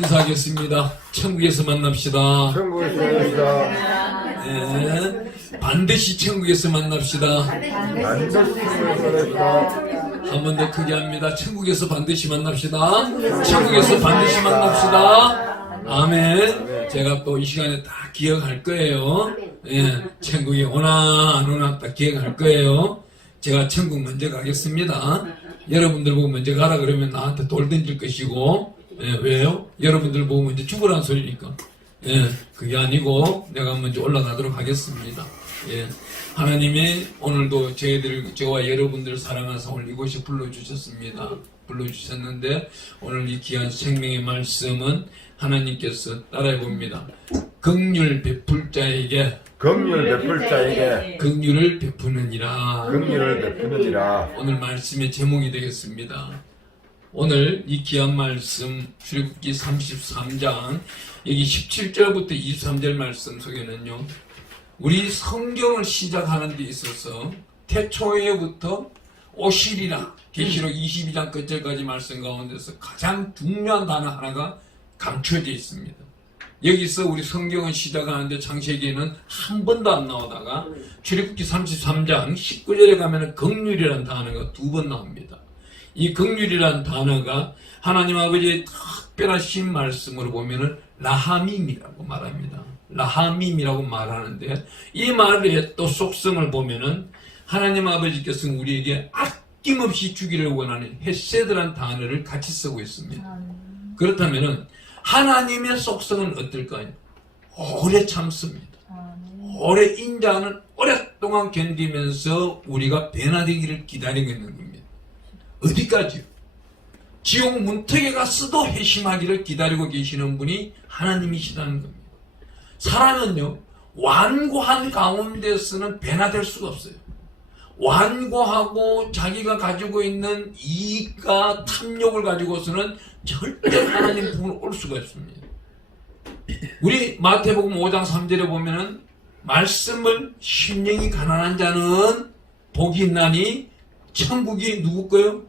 인사하겠습니다. 천국에서 만납시다. 천국에서 만납시다. 네. 반드시 천국에서 만납시다. 반드시 천국에서 만납시다. 한 번 더 크게 합니다. 천국에서 반드시 만납시다. 천국에서 반드시 만납시다. 아멘. 제가 또 이 시간에 다 기억할 거예요. 예, 천국에 오나 안 오나 딱 기억할 거예요. 제가 천국 먼저 가겠습니다. 여러분들 보고 먼저 가라 그러면 나한테 돌 던질 것이고, 예, 왜요? 여러분들 보고 먼저 죽으라는 소리니까. 예, 그게 아니고 내가 먼저 올라가도록 하겠습니다. 예, 하나님이 오늘도 저와 여러분들 사랑하사 오늘 이곳에 불러주셨습니다. 불러주셨는데 오늘 이 귀한 생명의 말씀은 하나님께서 따라해봅니다. 긍휼 베풀 자에게 긍휼 베풀 자에게 긍휼을 베푸느니라. 긍휼을 베푸느니라. 오늘 말씀의 제목이 되겠습니다. 오늘 이 귀한 말씀 출애굽기 33장 여기 17절부터 23절 말씀 속에는요, 우리 성경을 시작하는 데 있어서 태초에부터 오실이라 계시록 22장 끝절까지 말씀 가운데서 가장 중요한 단어 하나가 감춰져 있습니다. 여기서 우리 성경을 시작하는데 창세기에는 한 번도 안 나오다가 출애굽기 33장 19절에 가면은 긍휼이라는 단어가 2번 나옵니다. 이 긍휼이라는 단어가 하나님 아버지의 특별하신 말씀으로 보면은 라하밈이라고 말합니다. 라하밈이라고 말하는데 이 말의 또 속성을 보면은 하나님 아버지께서는 우리에게 아낌없이 주기를 원하는 헤세드라는 단어를 같이 쓰고 있습니다. 그렇다면은 하나님의 속성은 어떨까요? 오래 참습니다. 오래 인자하는, 오랫동안 견디면서 우리가 변화되기를 기다리고 있는 겁니다. 어디까지요? 지옥 문턱에 갔어도 회심하기를 기다리고 계시는 분이 하나님이시다는 겁니다. 사람은요, 완고한 가운데서는 변화될 수가 없어요. 완고하고 자기가 가지고 있는 이익과 탐욕을 가지고서는 절대 하나님 품으로 올 수가 없습니다. 우리 마태복음 5장 3절에 보면은 말씀을 심령이 가난한 자는 복이 있나니 천국이 누구 거요?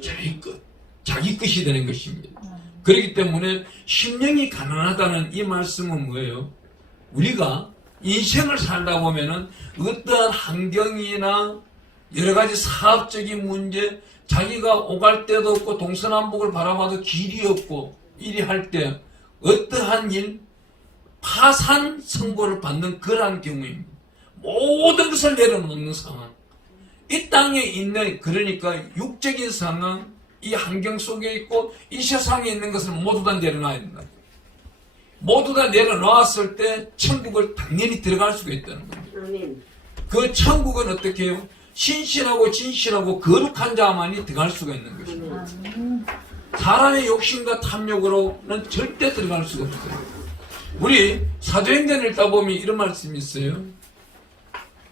자기 것. 자기 것이 되는 것입니다. 그렇기 때문에 심령이 가난하다는 이 말씀은 뭐예요? 우리가 인생을 살다 보면은 어떠한 환경이나 여러 가지 사업적인 문제, 자기가 오갈 데도 없고 동서남북을 바라봐도 길이 없고 이리 할 때 어떠한 일, 파산 선고를 받는 그러한 경우입니다. 모든 것을 내려놓는 상황. 이 땅에 있는, 그러니까 육적인 상황, 이 환경 속에 있고 이 세상에 있는 것을 모두 다 내려놔야 된다. 모두 다 내려놓았을 때 천국을 당연히 들어갈 수가 있다는 겁니다. 그 천국은 어떻게 해요? 신실하고 진실하고 거룩한 자만이 들어갈 수가 있는 것입니다. 사람의 욕심과 탐욕으로는 절대 들어갈 수가 없어요. 우리 사도행전을 읽다 보면 이런 말씀이 있어요.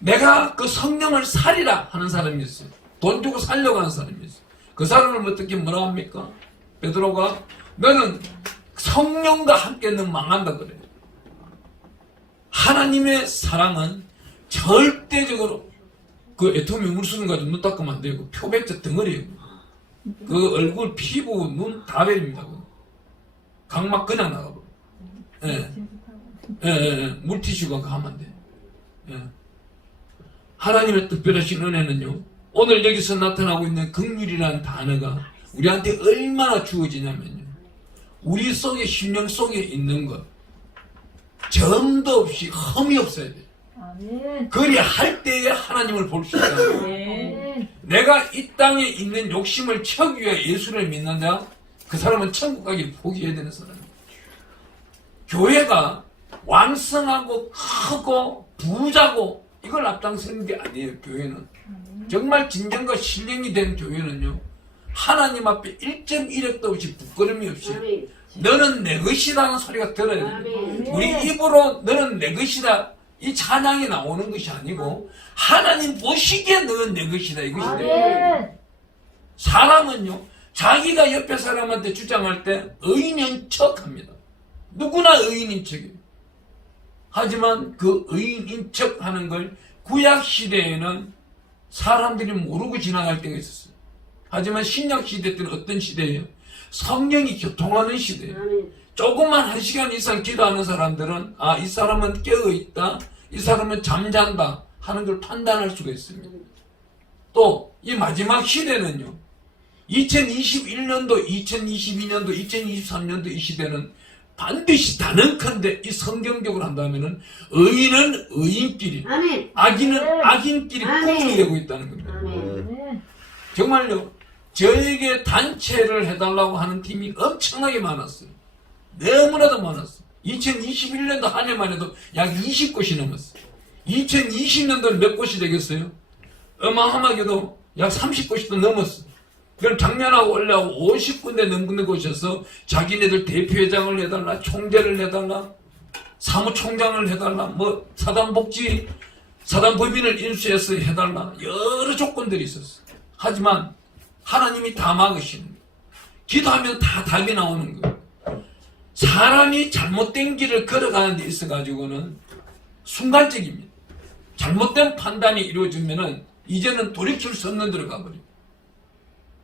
내가 그 성령을 살리라 하는 사람이 있어요. 돈 주고 살려고 하는 사람이 있어요. 그 사람을 어떻게 뭐라 합니까? 베드로가 너는 성령과 함께는 망한다 그래요. 하나님의 사랑은 절대적으로 그 애터미 물수는 가지고 눈 닦으면 안 되고 표백제 덩어리예요. 그 얼굴, 피부, 눈 다 베립니다. 각막 그냥 나가버려. 물티슈가 하면 안 돼. 예. 하나님의 특별하신 은혜는요, 오늘 여기서 나타나고 있는 긍휼이라는 단어가 우리한테 얼마나 주어지냐면요, 우리 속에, 심령 속에 있는 것 점도 없이 흠이 없어야 돼요. 그리 할 때에 하나님을 볼 수 있다는 거예요. 내가 이 땅에 있는 욕심을 채우기 위해 예수를 믿는 자, 그 사람은 천국 가기를 포기해야 되는 사람이에요. 교회가 왕성하고 크고 부자고 이걸 앞장서는 게 아니에요. 교회는 정말 진정과 신령이 된 교회는요, 하나님 앞에 1.1획도 없이 부끄러움이 없이 너는 내 것이다 하는 소리가 들어야 돼요. 우리 입으로 너는 내 것이다 이 찬양이 나오는 것이 아니고 하나님 보시기에 너는 내 것이다 이것이 돼요. 사람은요, 자기가 옆에 사람한테 주장할 때 의인인 척합니다. 누구나 의인인 척이에요. 하지만 그 의인인 척하는 걸 구약 시대에는 사람들이 모르고 지나갈 때가 있었어요. 하지만 신약 시대 때는 어떤 시대예요? 성령이 교통하는 시대예요. 아멘. 조금만 1시간 이상 기도하는 사람들은 아, 이 사람은 깨어있다, 이 사람은 잠잔다 하는 걸 판단할 수가 있습니다. 또 이 마지막 시대는요, 2021년도, 2022년도, 2023년도 이 시대는 반드시 단언컨대 이 성경적으로 한다면은 의인은 의인끼리, 아멘. 악인은 악인끼리 아멘. ቁጥ이 되고 있다는 겁니다. 아멘. 정말요, 저에게 단체를 해달라고 하는 팀이 엄청나게 많았어요. 너무나도 많았어요. 2021년도 한 해만 해도 약 20곳이 넘었어요. 2020년도는 몇 곳이 되겠어요? 어마어마하게도 약 30곳이 넘었어요. 그럼 작년하고 올해하고 50군데 넘는 곳에서 자기네들 대표회장을 해달라, 총재를 해달라, 사무총장을 해달라, 뭐 사단법인을 인수해서 해달라, 여러 조건들이 있었어요. 하지만 하나님이 다 막으시는 거예요. 기도하면 다 답이 나오는 거예요. 사람이 잘못된 길을 걸어가는 데 있어가지고는 순간적입니다. 잘못된 판단이 이루어지면은 이제는 돌이킬 수 없는 데로 가버려요.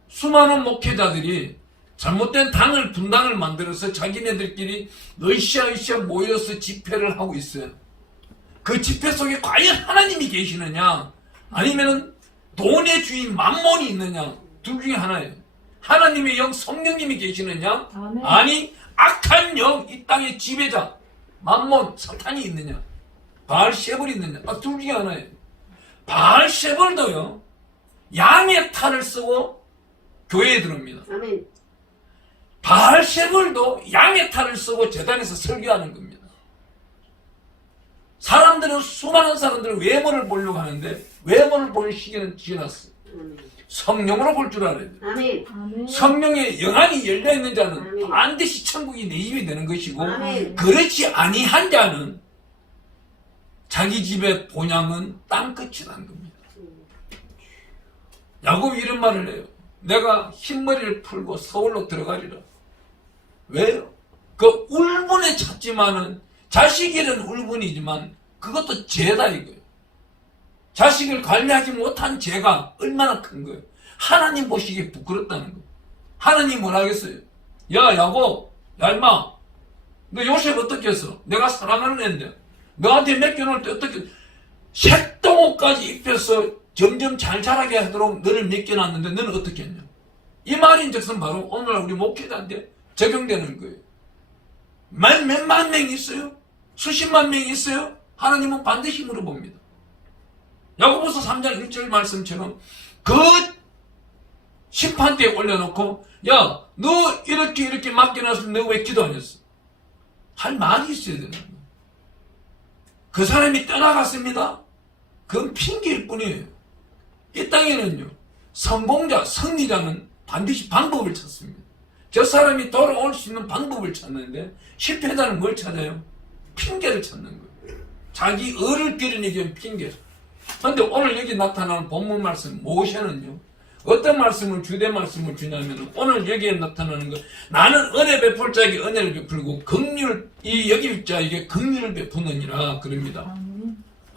수많은 목회자들이 잘못된 분당을 만들어서 자기네들끼리 으쌰으쌰 모여서 집회를 하고 있어요. 그 집회 속에 과연 하나님이 계시느냐, 아니면은 돈의 주인 만몬이 있느냐, 둘 중에 하나예요. 하나님의 영 성령님이 계시느냐, 아멘. 아니 악한 영, 이 땅의 지배자 만몬 사탄이 있느냐, 바알세불이 있느냐, 둘 중에 하나예요. 바알세불도요 양의 탈을 쓰고 교회에 들어옵니다. 아멘. 바알세불도 양의 탈을 쓰고 제단에서 설교하는 겁니다. 사람들은, 수많은 사람들은 외모를 보려고 하는데 외모를 보는 시기는 지났어요. 아멘. 성령으로 볼 줄 알아야 돼요. 아멘. 아멘. 성령의 영안이 열려있는 자는 아멘. 반드시 천국이 내 입이 되는 것이고, 아멘. 그렇지 아니한 자는 자기 집의 본향은 땅끝이 난 겁니다. 야곱이 이런 말을 해요. 내가 흰머리를 풀고 서울로 들어가리라. 왜요? 그 울분에 찼지만은, 자식이란 울분이지만 그것도 죄다 이거예요. 자식을 관리하지 못한 죄가 얼마나 큰 거예요. 하나님 보시기에 부끄럽다는 거예요. 하나님 뭐라 하겠어요? 야 야곱, 야 임마, 너 요셉 어떻게 했어? 내가 사랑하는 애인데 너한테 맡겨놓을 때 어떻게, 색동옷까지 입혀서 점점 잘 자라게 하도록 너를 맡겨놨는데 너는 어떻게 했냐? 이 말인즉슨 바로 오늘 우리 목회자한테 적용되는 거예요. 몇만 명이 있어요? 수십만 명이 있어요? 하나님은 반드시 물어봅니다. 야고보서 3장 1절 말씀처럼 그 심판대에 올려놓고, 야 너 이렇게 맡겨놨으면 너 왜 기도 안 했어? 할 말이 있어야 되는 거예요. 그 사람이 떠나갔습니다. 그건 핑계일 뿐이에요. 이 땅에는요, 성공자, 승리자는 반드시 방법을 찾습니다. 저 사람이 돌아올 수 있는 방법을 찾는데, 실패자는 뭘 찾아요? 핑계를 찾는 거예요. 자기 의를 끌어내기 위한 핑계. 그런데 오늘 여기 나타나는 본문 말씀 모세는요, 어떤 말씀을, 주대 말씀을 주냐면, 오늘 여기에 나타나는 거, 나는 은혜 베풀 자에게 은혜를 베풀고 긍휼, 이 여길 자에게 긍휼을 베푸느니라 그럽니다.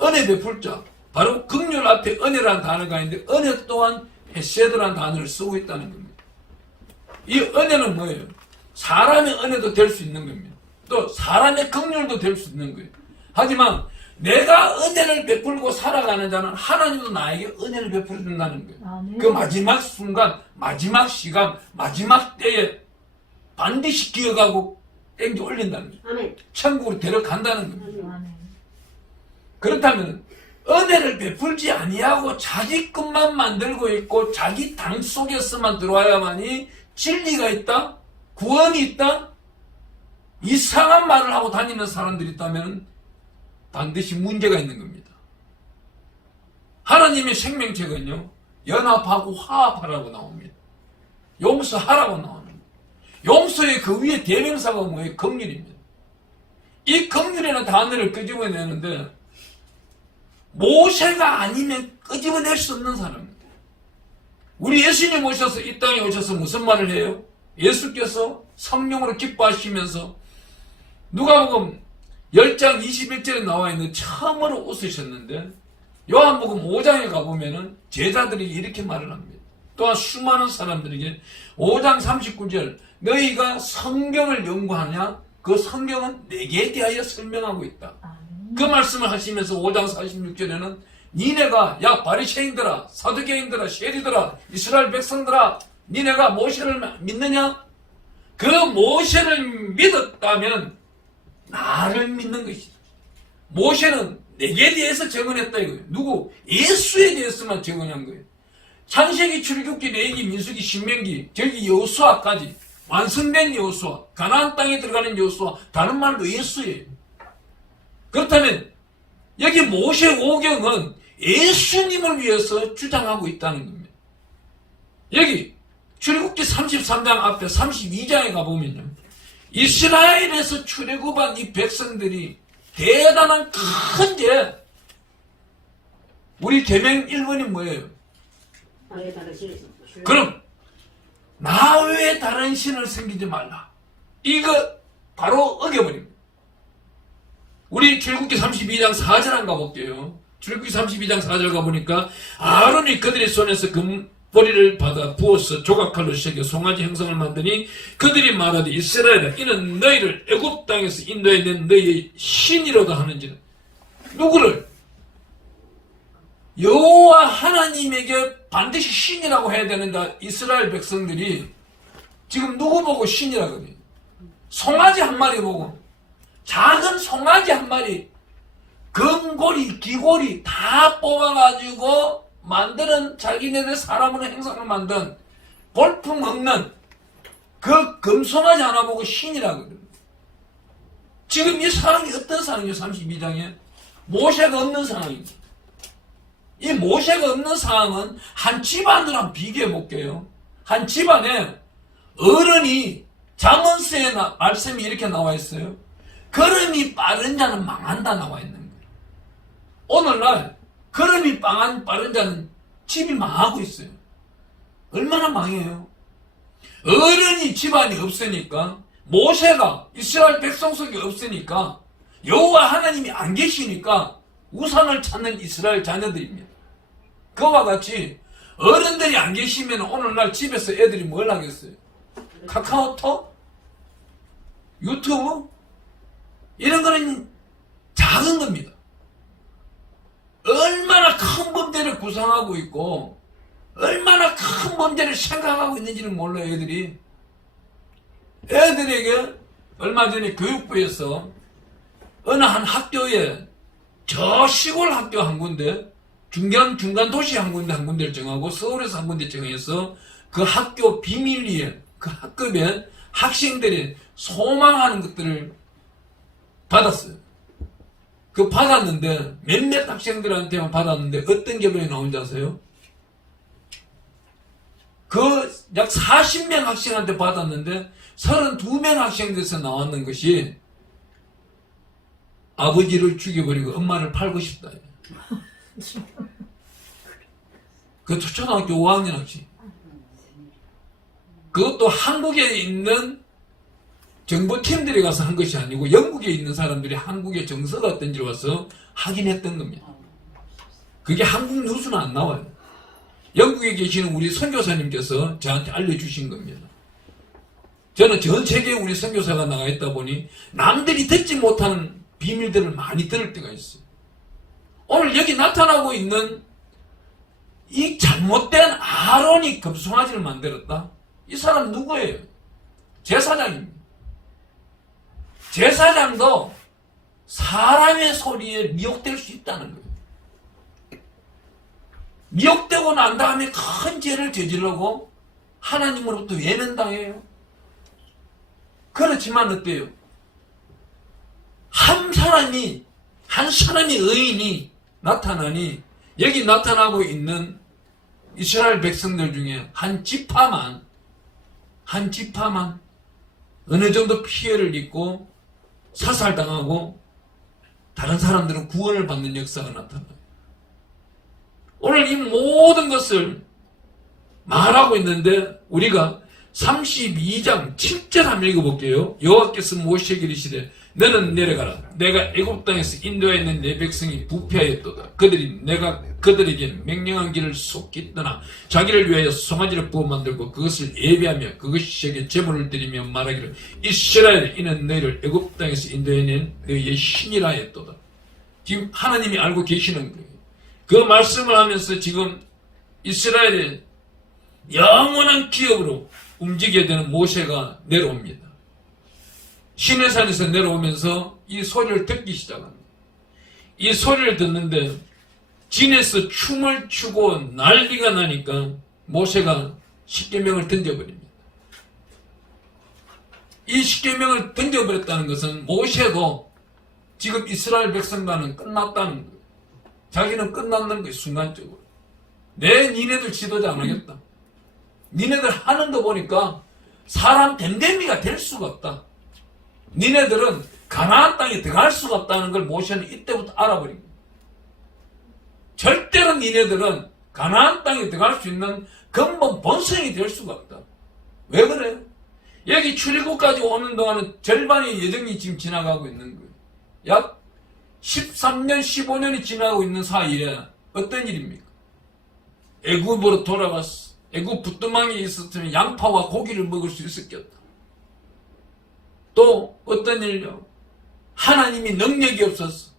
은혜 베풀 자, 바로 긍휼 앞에 은혜라는 단어가 있는데, 은혜 또한 헤세드라는 단어를 쓰고 있다는 겁니다. 이 은혜는 뭐예요? 사람의 은혜도 될 수 있는 겁니다. 또 사람의 긍휼도 될 수 있는 거예요. 하지만 내가 은혜를 베풀고 살아가는 자는 하나님도 나에게 은혜를 베풀어 준다는 거예요. 아멘. 그 마지막 순간, 마지막 시간, 마지막 때에 반드시 기억하고 땡겨 올린다는 거예요. 아멘. 천국으로 데려간다는 겁니다. 아멘. 그렇다면 은혜를 베풀지 아니하고 자기 것만 만들고 있고 자기 당 속에서만 들어와야만이 진리가 있다? 구원이 있다? 이상한 말을 하고 다니는 사람들이 있다면 반드시 문제가 있는 겁니다. 하나님의 생명책은요, 연합하고 화합하라고 나옵니다. 용서하라고 나옵니다. 용서의 그 위에 대명사가 뭐예요? 긍휼입니다. 이 긍휼이라는 단어를 끄집어내는데, 모세가 아니면 끄집어낼 수 없는 사람입니다. 우리 예수님 오셔서 이 땅에 오셔서 무슨 말을 해요? 예수께서 성령으로 기뻐하시면서 누가복음 10장 21절에 나와 있는 처음으로 웃으셨는데, 요한복음 5장에 가보면은 제자들이 이렇게 말을 합니다. 또한 수많은 사람들에게 5장 39절 너희가 성경을 연구하냐? 그 성경은 내게 대하여 설명하고 있다. 그 말씀을 하시면서 5장 46절에는 니네가 야 바리새인들아 사두개인들아 세리들아 이스라엘 백성들아 니네가 모세를 믿느냐? 그 모세를 믿었다면 나를 믿는 것이다. 모세는 내게 대해서 증언했다 이거예요. 누구? 예수에 대해서만 증언한 거예요. 창세기, 출애굽기, 레위기, 민수기, 신명기, 저기 여호수아까지 완성된 여호수아, 가나안 땅에 들어가는 여호수아, 다른 말로 예수예요. 그렇다면 여기 모세 오경은 예수님을 위해서 주장하고 있다는 겁니다. 여기 출애굽기 33장 앞에 32장에 가보면요, 이스라엘에서 출애굽한 이 백성들이 대단한 큰 죄. 우리 계명 1번이 뭐예요? 그럼 나 외에 다른 신을 섬기지 말라. 이거 바로 어겨버립니다. 우리 출애굽기 32장 4절 한 가볼게요. 출애굽기 32장 4절 가보니까 아론이 그들의 손에서 금보리를 받아 부어서 조각칼로 새겨 송아지 형상을 만드니 그들이 말하되 이스라엘아 이는 너희를 애굽 땅에서 인도해낸 너희의 신이로다 하는지라. 누구를? 여호와 하나님에게 반드시 신이라고 해야 되는데 이스라엘 백성들이 지금 누구 보고 신이라거든요. 송아지 한 마리 보고, 작은 송아지 한 마리, 금고리, 귀고리 다 뽑아가지고 만드는, 자기네들 사람으로 행상을 만든 볼품 없는 그 금송아지 하나 보고 신이라거든요. 지금 이 상황이 어떤 상황이에요? 32장에 모세가 없는 상황입니다. 이 모세가 없는 상황은 한 집안으로 한번 비교해 볼게요. 한 집안에 어른이, 잠언서에 말씀이 이렇게 나와 있어요. 걸음이 빠른 자는 망한다 나와 있는 거예요. 오늘날 걸음이 빠른 자는 집이 망하고 있어요. 얼마나 망해요? 어른이 집안이 없으니까, 모세가 이스라엘 백성 속에 없으니까, 여호와 하나님이 안 계시니까 우상을 찾는 이스라엘 자녀들입니다. 그와 같이 어른들이 안 계시면 오늘날 집에서 애들이 뭘 하겠어요? 카카오톡? 유튜브? 이런 거는 작은 겁니다. 얼마나 큰 범죄를 구상하고 있고 얼마나 큰 범죄를 생각하고 있는지는 몰라요. 애들에게 얼마 전에 교육부에서 어느 한 학교에, 저 시골 학교 한 군데, 중간 도시 한 군데를 정하고 서울에서 한 군데 정해서 그 학교 비밀리에, 그 학급에 학생들이 소망하는 것들을 받았어요. 그 받았는데 몇몇 학생들한테만 받았는데 어떤 결론이 나온지 아세요? 그 약 40명 학생한테 받았는데 32명 학생들에서 나왔는 것이 아버지를 죽여버리고 엄마를 팔고 싶다. 그것도 초등학교 5학년 학생. 그것도 한국에 있는 정보팀들이 가서 한 것이 아니고 영국에 있는 사람들이 한국의 정서가 어떤지 와서 확인했던 겁니다. 그게 한국 뉴스는 안 나와요. 영국에 계시는 우리 선교사님께서 저한테 알려주신 겁니다. 저는 전 세계에 우리 선교사가 나가 있다 보니 남들이 듣지 못하는 비밀들을 많이 들을 때가 있어요. 오늘 여기 나타나고 있는 이 잘못된 아론이 금송아지를 만들었다? 이 사람 누구예요? 제사장입니다. 제사장도 사람의 소리에 미혹될 수 있다는 거예요. 미혹되고 난 다음에 큰 죄를 저지르고 하나님으로부터 외면당해요. 그렇지만 어때요? 한 사람이 의인이 나타나니 여기 나타나고 있는 이스라엘 백성들 중에 한 지파만 어느 정도 피해를 입고 사살당하고 다른 사람들은 구원을 받는 역사가 나타나요. 오늘 이 모든 것을 말하고 있는데 우리가 32장 7절 한번 읽어볼게요. 여호와께서 모세에게 이르시되 너는 내려가라. 내가 애굽 땅에서 인도하여 있는 내 백성이 부패하였도다. 그들이 내가 그들에게 명령한 길을 속히 떠나 자기를 위하여 송아지를 부어 만들고 그것을 예배하며 그것에게 제물을 드리며 말하기를 이스라엘 이는 너희를 애굽 땅에서 인도하여 낸 너희의 신이라 했도다. 지금 하나님이 알고 계시는 거예요. 그 말씀을 하면서 지금 이스라엘의 영원한 기업으로 움직여야 되는 모세가 내려옵니다. 시내산에서 내려오면서 이 소리를 듣기 시작합니다. 이 소리를 듣는데 진에서 춤을 추고 난리가 나니까 모세가 십계명을 던져버립니다. 이 십계명을 던져버렸다는 것은 모세도 지금 이스라엘 백성과는 끝났다는 거예요. 자기는 끝났는 거예요. 순간적으로. 니네들 지도자 안 하겠다. 니네들 하는 거 보니까 사람 댐댐이가 될 수가 없다. 니네들은 가나안 땅에 들어갈 수가 없다는 걸 모세는 이때부터 알아버린 거예요. 절대로 니네들은 가나안 땅에 들어갈 수 있는 근본 본성이 될 수가 없다. 왜 그래요? 여기 출애굽까지 오는 동안은 절반의 예정이 지금 지나가고 있는 거예요. 약 13년, 15년이 지나고 있는 사이에 어떤 일입니까? 애굽으로 돌아갔어. 애굽 부뚜막이 있었으면 양파와 고기를 먹을 수 있었겠다. 또 어떤 일요? 하나님이 능력이 없었어.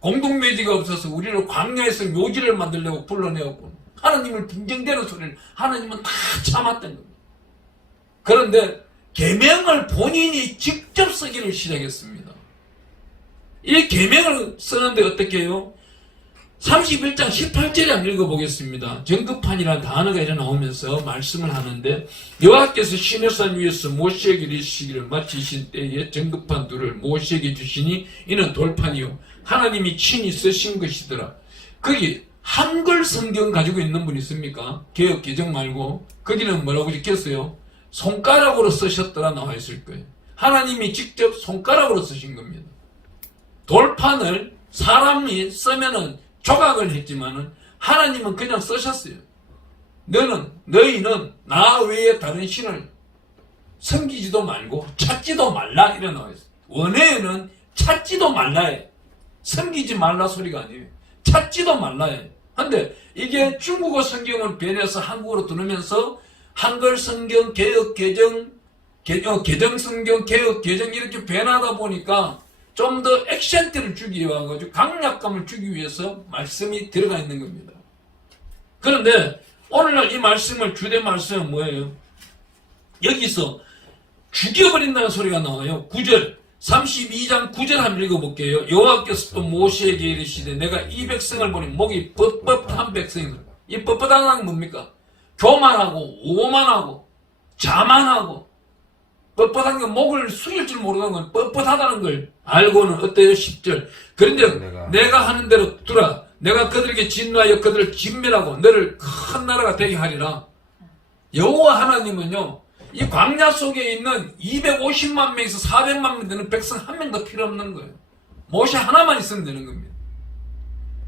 공동묘지가 없어서 우리를 광야에서 묘지를 만들려고 불러내었고 하나님을 빙정대는 소리를 하나님은 다 참았던 겁니다. 그런데 계명을 본인이 직접 쓰기를 시작했습니다. 이 계명을 쓰는데 어떻게 해요? 31장 18절에 한번 읽어보겠습니다. 정급판이라는 단어가 이래 나오면서 말씀을 하는데 여호와께서 시내산 위에서 모세에게 이르시기를 마치신 때에 정급판 둘을 모세에게 주시니 이는 돌판이요 하나님이 친히 쓰신 것이더라. 거기 한글 성경 가지고 있는 분 있습니까? 개역 개정 말고 거기는 뭐라고 적혔어요? 손가락으로 쓰셨더라 나와 있을 거예요. 하나님이 직접 손가락으로 쓰신 겁니다. 돌판을 사람이 쓰면은 조각을 했지만은 하나님은 그냥 쓰셨어요. 너희는 나 외에 다른 신을 섬기지도 말고 찾지도 말라 이래 나와 있어요. 원어에는 찾지도 말라 해. 섬기지 말라 소리가 아니에요. 찾지도 말라 해. 근데 이게 중국어 성경을 변해서 한국어로 들으면서 한글 성경, 개역 개정, 개정 성경, 개역 개정 이렇게 변하다 보니까 좀 더 액센트를 주기 위해서 강약감을 주기 위해서 말씀이 들어가 있는 겁니다. 그런데 오늘날 이 말씀을 주된 말씀은 뭐예요? 여기서 죽여버린다는 소리가 나와요. 9절 32장 9절 한번 읽어볼게요. 여호와께서 또 모세에게 이르시되 내가 이 백성을 보니 목이 뻣뻣한 백성이다. 이 뻣뻣한 건 뭡니까? 교만하고 오만하고 자만하고 뻣뻣한 건 목을 숙일 줄 모르는 건 뻣뻣하다는 걸 알고는 어때요? 10절 그런데 내가 하는 대로 두라. 내가 그들에게 진노하여 그들을 진멸하고 너를 큰 나라가 되게 하리라. 여호와 하나님은요 이 광야 속에 있는 250만 명에서 400만 명 되는 백성 한 명도 필요 없는 거예요. 모세 하나만 있으면 되는 겁니다.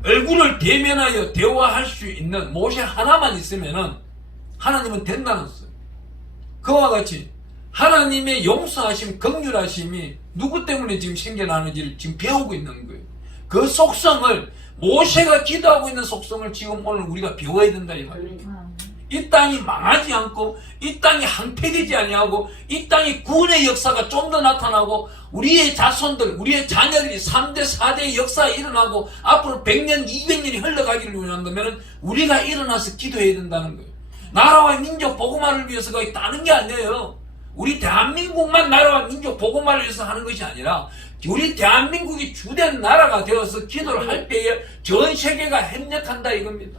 얼굴을 대면하여 대화할 수 있는 모세 하나만 있으면은 하나님은 된다는 거예요. 그와 같이 하나님의 용서하심, 긍휼하심이 누구 때문에 지금 생겨나는지를 지금 배우고 있는 거예요. 그 속성을 모세가 기도하고 있는 속성을 지금 오늘 우리가 배워야 된다 이 말이에요. 이 땅이 망하지 않고 이 땅이 항폐되지 아니하고 이 땅의 구원의 역사가 좀 더 나타나고 우리의 자손들, 우리의 자녀들이 3대, 4대의 역사가 일어나고 앞으로 100년, 200년이 흘러가기를 원한다면 우리가 일어나서 기도해야 된다는 거예요. 나라와 민족 복음화를 위해서가 있다는 게 아니에요. 우리 대한민국만 나라와 민족 복음화를 위해서 하는 것이 아니라 우리 대한민국이 주된 나라가 되어서 기도를 할 때에 전 세계가 협력한다 이겁니다.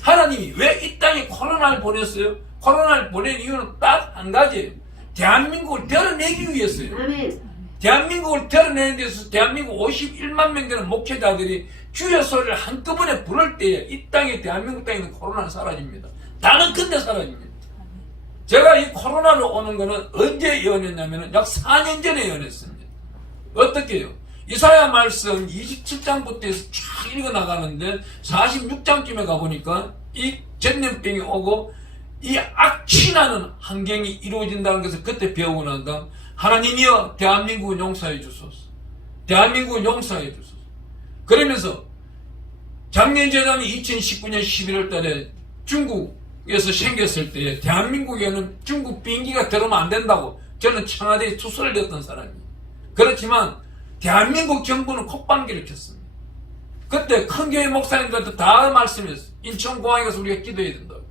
하나님이 왜 이 땅에 코로나를 보냈어요? 코로나를 보낸 이유는 딱 한 가지예요. 대한민국을 드러내기 위해서요. 대한민국을 드러내는 데서 대한민국 51만 명 되는 목회자들이 주여 소리를 한꺼번에 부를 때에 이 땅에 대한민국 땅에 있는 코로나는 사라집니다. 다는 근데 사라집니다. 제가 이 코로나로 오는 거는 언제 예언했냐면 약 4년 전에 예언했습니다. 어떻게 해요? 이사야 말씀 27장부터 해서 쫙 읽어 나가는데 46장쯤에 가보니까 이 전염병이 오고 이 악취나는 환경이 이루어진다는 것을 그때 배우고 난 다음 하나님이여 대한민국을 용서해 주소서. 대한민국을 용서해 주소서. 그러면서 작년 재단이 2019년 11월 달에 중국에서 생겼을 때 대한민국에는 중국 비행기가 들어오면 안 된다고 저는 청와대에 투서를 냈던 사람이에요. 그렇지만 대한민국 정부는 콧방귀를 켰습니다. 그때 큰 교회 목사님들한테 다 말씀했어요. 인천공항에 가서 우리가 기도해야 된다고.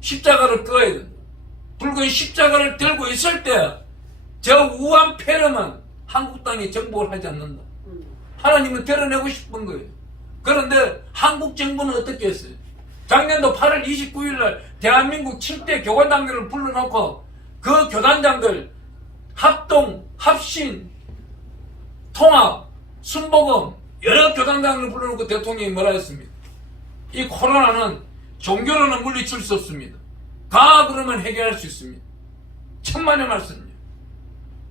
십자가를 꺼야 된다. 붉은 십자가를 들고 있을 때 저 우한 폐렴은 한국 땅에 정복을 하지 않는다. 하나님은 드러내고 싶은 거예요. 그런데 한국 정부는 어떻게 했어요? 작년도 8월 29일 날 대한민국 7대 교관장들을 불러놓고 그 교단장들 합동, 합신, 통합, 순복음 여러 교단장들을 불러놓고 대통령이 뭐라 했습니다. 이 코로나는 종교로는 물리칠 수 없습니다. 가 그러면 해결할 수 있습니다. 천만의 말씀입니다.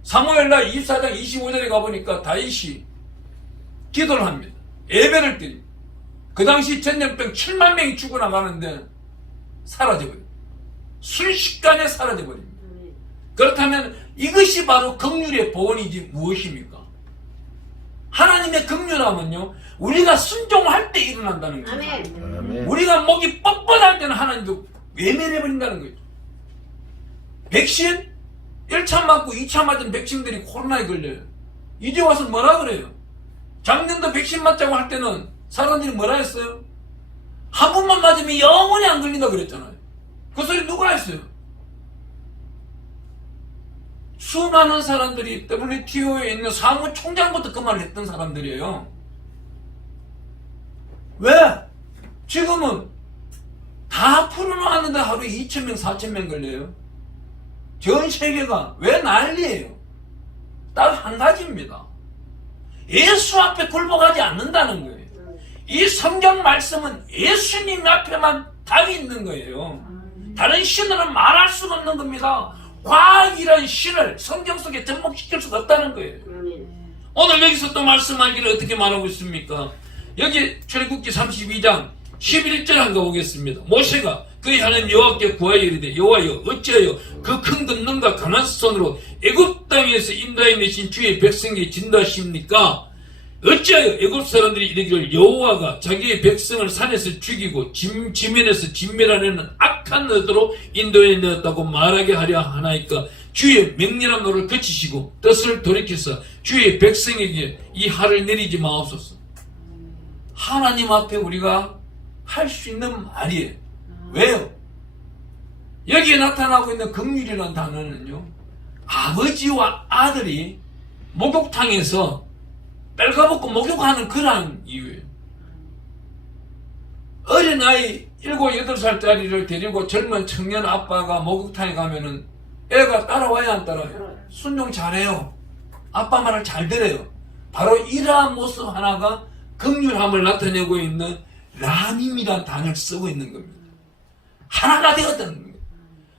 사무엘날 24장 25절에 가보니까 다윗이 기도를 합니다. 예배를 드립니다. 그 당시 전염병 7만 명이 죽어나가는데 사라져버립니다. 순식간에 사라져버립니다. 그렇다면 이것이 바로 긍휼의 보원이지 무엇입니까? 하나님의 긍휼함은요 우리가 순종할 때 일어난다는 거죠. 아멘. 우리가 목이 뻣뻣할 때는 하나님도 외면해버린다는 거죠. 백신 1차 맞고 2차 맞은 백신들이 코로나에 걸려요. 이제 와서 뭐라 그래요? 작년도 백신 맞자고 할 때는 사람들이 뭐라 했어요? 한 번만 맞으면 영원히 안 걸린다 그랬잖아요. 그 소리 누가 했어요? 수많은 사람들이 WTO에 있는 사무총장부터 그 말을 했던 사람들이에요. 왜? 지금은 다 풀어놨는데 하루에 2,000명, 4,000명 걸려요. 전 세계가 왜 난리예요? 딱 한 가지입니다. 예수 앞에 굴복하지 않는다는 거예요. 이 성경 말씀은 예수님 앞에만 답이 있는 거예요. 다른 신으로는 말할 수가 없는 겁니다. 과학이란 신을 성경 속에 접목시킬 수가 없다는 거예요. 오늘 여기서 또 말씀하기를 어떻게 말하고 있습니까? 여기 출애굽기 32장 11절 한번 보겠습니다. 모세가 그의 하나님 여호와께 구하여 이르되 여호와여 어찌하여 그 큰 권능과 강한 손으로 애굽 땅에서 인도해 내신 주의 백성에게 진다하십니까? 어찌하여 애굽 사람들이 이르기를 여호와가 자기의 백성을 산에서 죽이고 지면에서 진멸하려는 악한 의도로 인도해 내었다고 말하게 하려 하나이까? 주의 맹렬한 노를 그치시고 뜻을 돌이켜서 주의 백성에게 이 하를 내리지 마옵소서. 하나님 앞에 우리가 할 수 있는 말이에요. 왜요? 여기에 나타나고 있는 긍휼이라는 단어는요, 아버지와 아들이 목욕탕에서 빨가벗고 목욕하는 그러한 이유예요. 어린아이 7, 8살짜리를 데리고 젊은 청년 아빠가 목욕탕에 가면은 애가 따라와야 안 따라와요? 순종 잘해요. 아빠 말을 잘 들어요. 바로 이러한 모습 하나가 긍휼함을 나타내고 있는 라님이라는 단어를 쓰고 있는 겁니다. 하나가 되었다는 겁니다.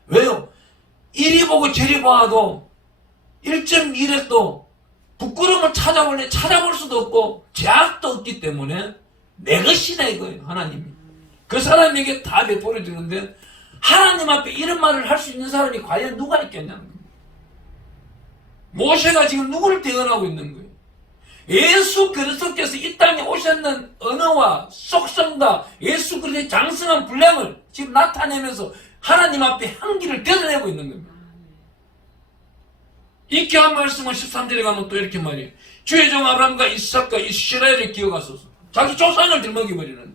왜요? 이리 보고 저리 봐도 1.1획도 부끄러움을 찾아볼 수도 없고 제약도 없기 때문에 내 것이다 이거예요. 하나님이. 그 사람에게 다 베풀어주는데 하나님 앞에 이런 말을 할 수 있는 사람이 과연 누가 있겠냐는 겁니다. 모세가 지금 누구를 대언하고 있는 거예요? 예수 그리스도께서 이 땅에 오셨는 언어와 속성과 예수 그리스도의 장성한 분량을 지금 나타내면서 하나님 앞에 향기를 드러내고 있는 겁니다. 이 귀한 말씀은 13절에 가면 또 이렇게 말해요. 주의 종 아브라함과 이삭과 이스라엘을 기억하소서. 자기 조상을 들먹여버리는 거예요.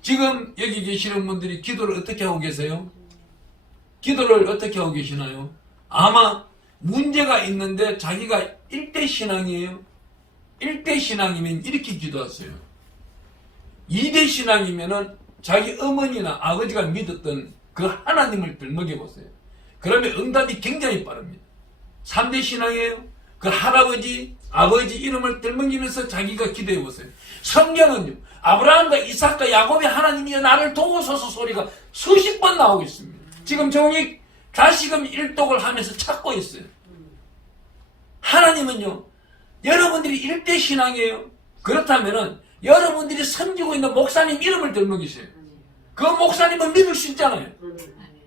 지금 여기 계시는 분들이 기도를 어떻게 하고 계세요? 기도를 어떻게 하고 계시나요? 아마 문제가 있는데 자기가 1대 신앙이에요. 1대 신앙이면 이렇게 기도하세요. 2대 신앙이면은 자기 어머니나 아버지가 믿었던 그 하나님을 들먹여보세요. 그러면 응답이 굉장히 빠릅니다. 3대 신앙이에요. 그 할아버지, 아버지 이름을 들먹이면서 자기가 기도해보세요. 성경은요, 아브라함과 이삭과 야곱의 하나님이여 나를 도우소서 소리가 수십 번 나오고 있습니다. 지금 종이 다시금 일독을 하면서 찾고 있어요. 하나님은요, 여러분들이 1대 신앙이에요. 그렇다면은 여러분들이 섬기고 있는 목사님 이름을 들먹이세요. 그 목사님은 믿을 수 있잖아요.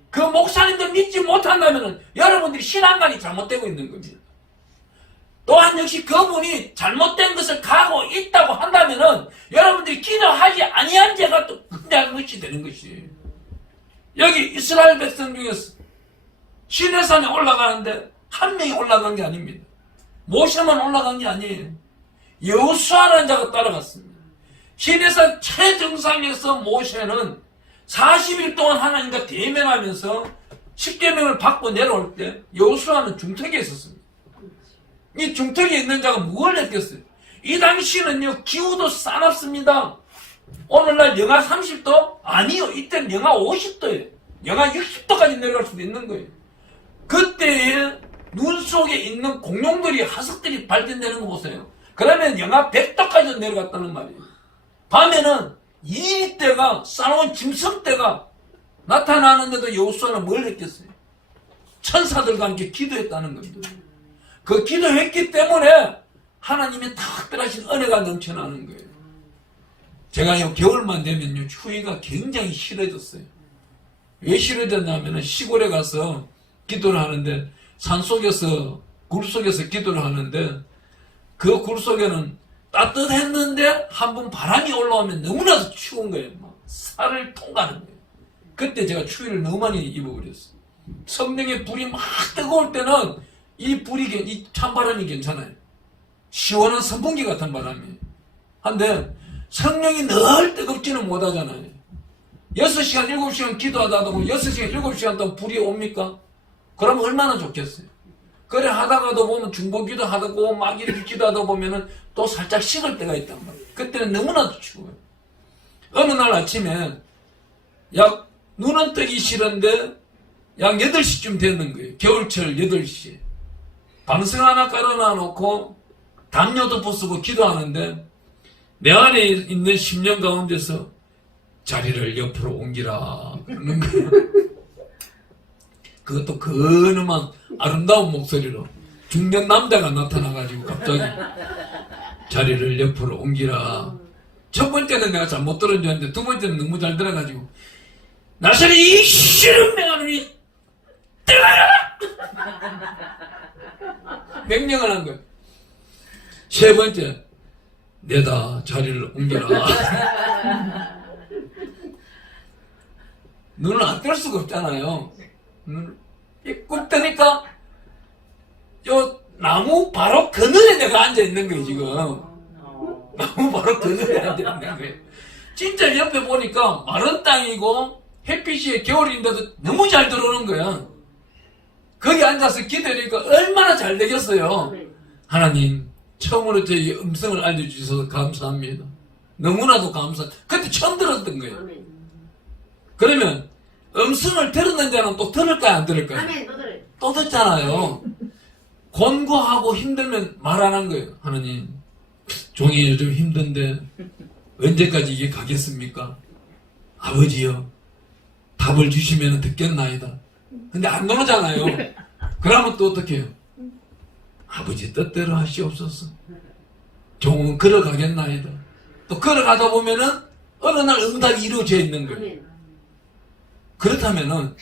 그 목사님들 믿지 못한다면 여러분들이 신앙관이 잘못되고 있는 겁니다. 또한 역시 그분이 잘못된 것을 가고 있다고 한다면은 여러분들이 기도하지 아니한 죄가 또 근대한 것이 되는 것이. 여기 이스라엘 백성 중에서 시내산에 올라가는데 한 명이 올라간 게 아닙니다. 모세만 올라간 게 아니에요. 여호수아라는 자가 따라갔습니다. 시내산 최정상에서 모세는 40일 동안 하나님과 대면하면서 10계명을 받고 내려올 때 여호수아는 중턱에 있었습니다. 이 중턱에 있는 자가 뭘 했겠어요? 이 당시는요, 기후도 싸납습니다. 오늘날 영하 30도? 아니요, 이때는 영하 50도예요. 영하 60도까지 내려갈 수도 있는 거예요. 그때에 눈 속에 있는 공룡들이, 하석들이 발견되는 거 보세요. 그러면 영하 100도까지 내려갔다는 말이에요. 밤에는 이리떼가, 싸놓은 짐승떼가 나타나는데도 여호수아는 뭘 했겠어요? 천사들과 함께 기도했다는 겁니다. 그 기도했기 때문에 하나님의 특별하신 은혜가 넘쳐나는 거예요. 제가요, 겨울만 되면요, 추위가 굉장히 싫어졌어요. 왜 싫어졌냐면은 시골에 가서 기도를 하는데, 산속에서, 굴 속에서 기도를 하는데, 그 굴 속에는 따뜻했는데 한 번 바람이 올라오면 너무나도 추운 거예요. 막 살을 통과하는 거예요. 그때 제가 추위를 너무 많이 입어버렸어요. 성령의 불이 막 뜨거울 때는 이 불이, 이 찬바람이 괜찮아요. 시원한 선풍기 같은 바람이에요. 한데 성령이 늘 뜨겁지는 못하잖아요. 6시간, 7시간 기도하다 보면 6시간, 7시간 동안 불이 옵니까? 그럼 얼마나 좋겠어요. 그래 하다가도 보면 중보기도 하고 막 이렇게 기도하다 보면은 또 살짝 식을 때가 있단 말이에요. 그때는 너무나도 추워요. 어느 날 아침에 약 눈은 뜨기 싫은데 약 8시쯤 됐는 거예요. 겨울철 8시. 방석 하나 깔아놔 놓고 담요도 벗고 기도하는데 내 안에 있는 심령 가운데서 자리를 옆으로 옮기라 그러는 거예요. 그것도 근엄한 아름다운 목소리로 중년 남자가 나타나가지고 갑자기 자리를 옆으로 옮기라. 첫 번째는 내가 잘못 들은 줄 알았는데 두 번째는 너무 잘 들어가지고 나사렛 이 싫은 명함이 들어가라! 명령을 한 거예요. 세 번째, 내다 자리를 옮겨라. 눈을 안 뜰 수가 없잖아요. 눈을 꾹 뜨니까 요 나무 바로 그늘에 내가 앉아있는 거예요, 지금. 나무 바로 그늘에 앉아있는 거예요. 진짜 옆에 보니까 마른 땅이고 햇빛이 겨울인데도 너무 잘 들어오는 거야. 거기 앉아서 기다리니까 얼마나 잘 되겠어요. 하나님, 처음으로 저희 음성을 알려주셔서 감사합니다. 너무나도 그때 처음 들었던 거예요. 그러면 음성을 들었는 자는 또 들을까요, 안 들을까요? 또 듣잖아요. 권고하고 힘들면 말 안 한 거예요. 하나님, 종이 요즘 힘든데 언제까지 이게 가겠습니까? 아버지요, 답을 주시면 듣겠나이다. 근데 안 그러잖아요. 그러면 또 어떻게 해요? 아버지 뜻대로 하시옵소서. 종은 걸어가겠나이다. 또 걸어가다 보면은 어느 날 응답이 이루어져 있는 거예요. 그렇다면은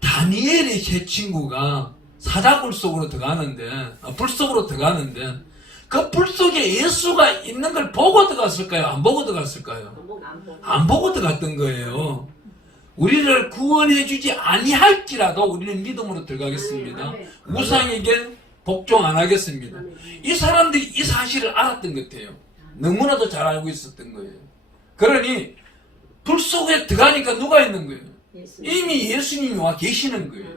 다니엘의 세 친구가 사자굴 속으로 들어가는데, 불 속으로 들어가는데 그 불 속에 예수가 있는 걸 보고 들어갔을까요? 안 보고 들어갔을까요? 안 보고 들어갔던 거예요. 우리를 구원해주지 아니할지라도 우리는 믿음으로 들어가겠습니다. 우상에게 복종 안 하겠습니다. 이 사람들이 이 사실을 알았던 것 같아요. 너무나도 잘 알고 있었던 거예요. 그러니 불 속에 들어가니까 누가 있는 거예요? 이미 예수님이 와 계시는 거예요.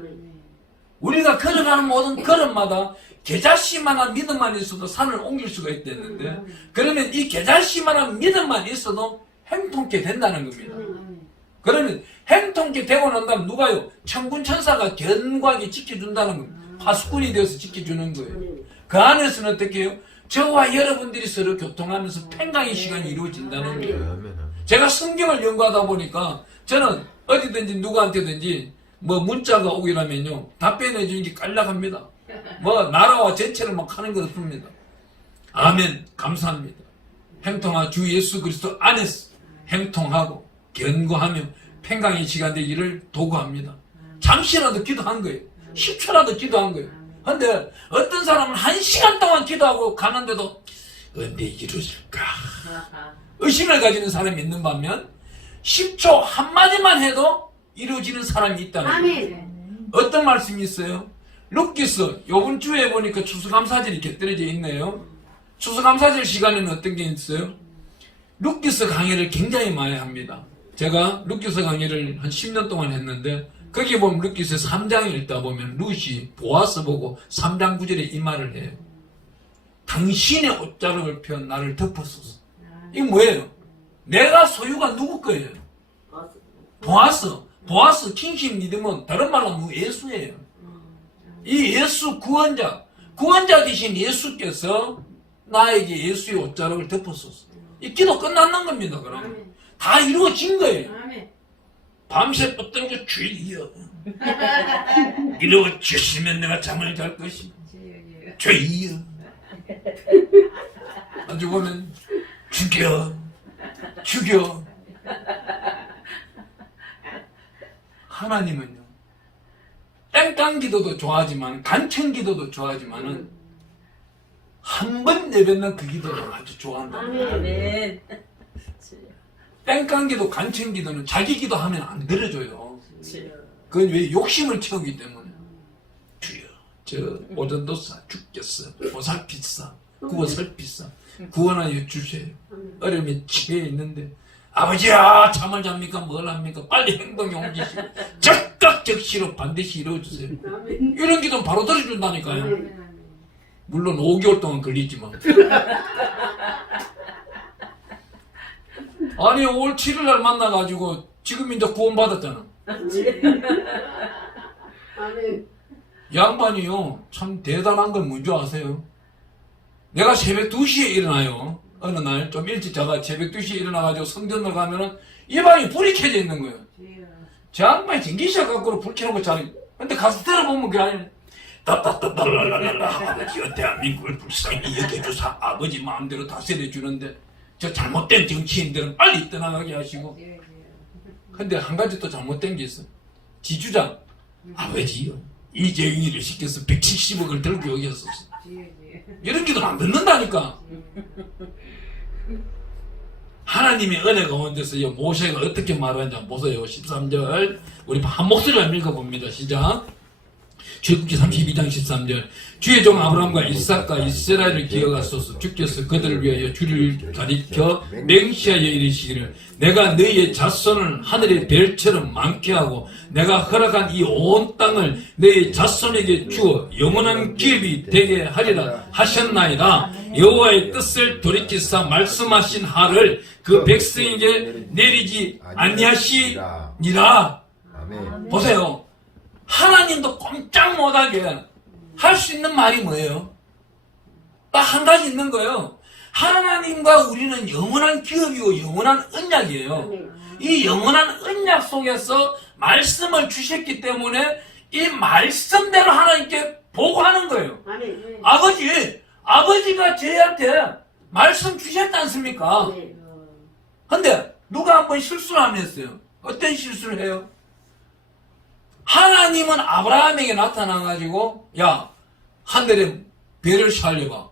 우리가 걸어가는 모든 걸음마다 계자씨만한 믿음만 있어도 산을 옮길 수가 있다는데, 그러면 이 계자씨만한 믿음만 있어도 행통케 된다는 겁니다. 그러면 행통케 되고 난 다음 누가요? 천군천사가 견고하게 지켜준다는 겁니다. 파수꾼이 되어서 지켜주는 거예요. 그 안에서는 어떻게 해요? 저와 여러분들이 서로 교통하면서 평강의 시간이 이루어진다는 거예요. 제가 성경을 연구하다 보니까 저는 어디든지 누구한테든지 뭐 문자가 오기라면요, 답변해 주는 게 깔락합니다. 뭐 나라와 전체를 막 하는 것 없습니다. 아멘, 감사합니다. 행통하 주 예수 그리스도 안에서 행통하고 견고하며 평강의 시간 되기를 도구합니다. 잠시라도 기도한 거예요. 10초라도 기도한 거예요. 근데 어떤 사람은 1시간 동안 기도하고 가는데도 언제 이루어질까 의심을 가지는 사람이 있는 반면 10초 한마디만 해도 이루어지는 사람이 있다는 거예요. 어떤 말씀이 있어요? 룻기서 요번 주에 보니까 추수감사절이 곁들여져 있네요. 추수감사절 시간에는 어떤 게 있어요? 룻기서 강의를 굉장히 많이 합니다. 제가 룻기서 강의를 한 10년 동안 했는데 거기 보면 룻기서 3장을 읽다 보면 룻이 보아스 보고 3장 9절에 이 말을 해요. 당신의 옷자락을 펴 나를 덮었소서. 이게 뭐예요? 내가 소유가 누구 거예요? 보아스 킹십 믿으면 다른 말로 하면 예수예요. 이 예수 구원자 되신 예수께서 나에게 예수의 옷자락을 덮었소서. 이 기도 끝났는 겁니다. 그럼 다 이루어진 거예요. 밤새 붙들고 주여 이루어주시면 내가 잠을 잘 것이고 주여 아주 보면 죽여 하나님은요 땡깡 기도도 좋아하지만 간청 기도도 좋아하지만은 한 번 내뱉는 그 기도를 아주 좋아한다. 땡깡 기도 간청 기도는 자기 기도하면 안 들어줘요. 그건 왜 욕심을 채우기 때문에. 주여 저 오전도사 죽겠어 보살피사 구원살피사 구원하여 주세요. 어려움에 처해 있는데 아버지야 잠을 잡니까 뭘 합니까 빨리 행동에 옮기시고 즉각 즉시로 반드시 이루어주세요. 이런 기도는 바로 들어준다니까요. 물론 5개월 동안 걸리지만 아니 5월 7일날 만나가지고 지금 이제 구원받았잖아. 양반이요 참 대단한 건 뭔지 아세요? 내가 새벽 2시에 일어나요. 어느 날 좀 일찍 자가 새벽 2시에 일어나가지고 성전을 가면은 이 방에 불이 켜져 있는 거예요. 제 양반이 전기샷 갖고 불 켜는 거 잘. 근데 가서 들어보면 그게 아니에요. 따따따따라라라라 아버지여 대한민국을 불쌍히 여겨주사 아버지 마음대로 다스려주는데 저 잘못된 정치인들은 빨리 떠나가게 하시고. 근데 한 가지 또 잘못된 게 있어. 지주장 아버지요 이재용이를 시켜서 170억을 들고 여겼었어. 이런 기도는 안 듣는다니까. 하나님의 은혜 가운데서 모세가 어떻게 말하는지 보세요. 13절 우리 한 목소리로 읽어봅니다. 시작. 출애굽기 32장 13절 주의 종 아브라함과 이삭과 이스라엘을 기억하소서. 주께서 그들을 위하여 주를 가리켜 맹시하여 이르시기를 내가 너희의 자손을 하늘의 별처럼 많게 하고 내가 허락한 이 온 땅을 너희 자손에게 주어 영원한 기업이 되게 하리라 하셨나이다. 여호와의 뜻을 돌이키사 말씀하신 하를 그 백성에게 내리지 아니하시니라. 보세요. 하나님도 꼼짝 못하게 할 수 있는 말이 뭐예요? 딱 한 가지 있는 거예요. 하나님과 우리는 영원한 기업이고 영원한 언약이에요. 이 영원한 언약 속에서 말씀을 주셨기 때문에 이 말씀대로 하나님께 보고하는 거예요. 아버지가 저희한테 말씀 주셨지 않습니까? 근데 누가 한번 실수를 하면 했어요. 어떤 실수를 해요? 하나님은 아브라함에게 나타나가지고 야 하늘에 별을 살려봐.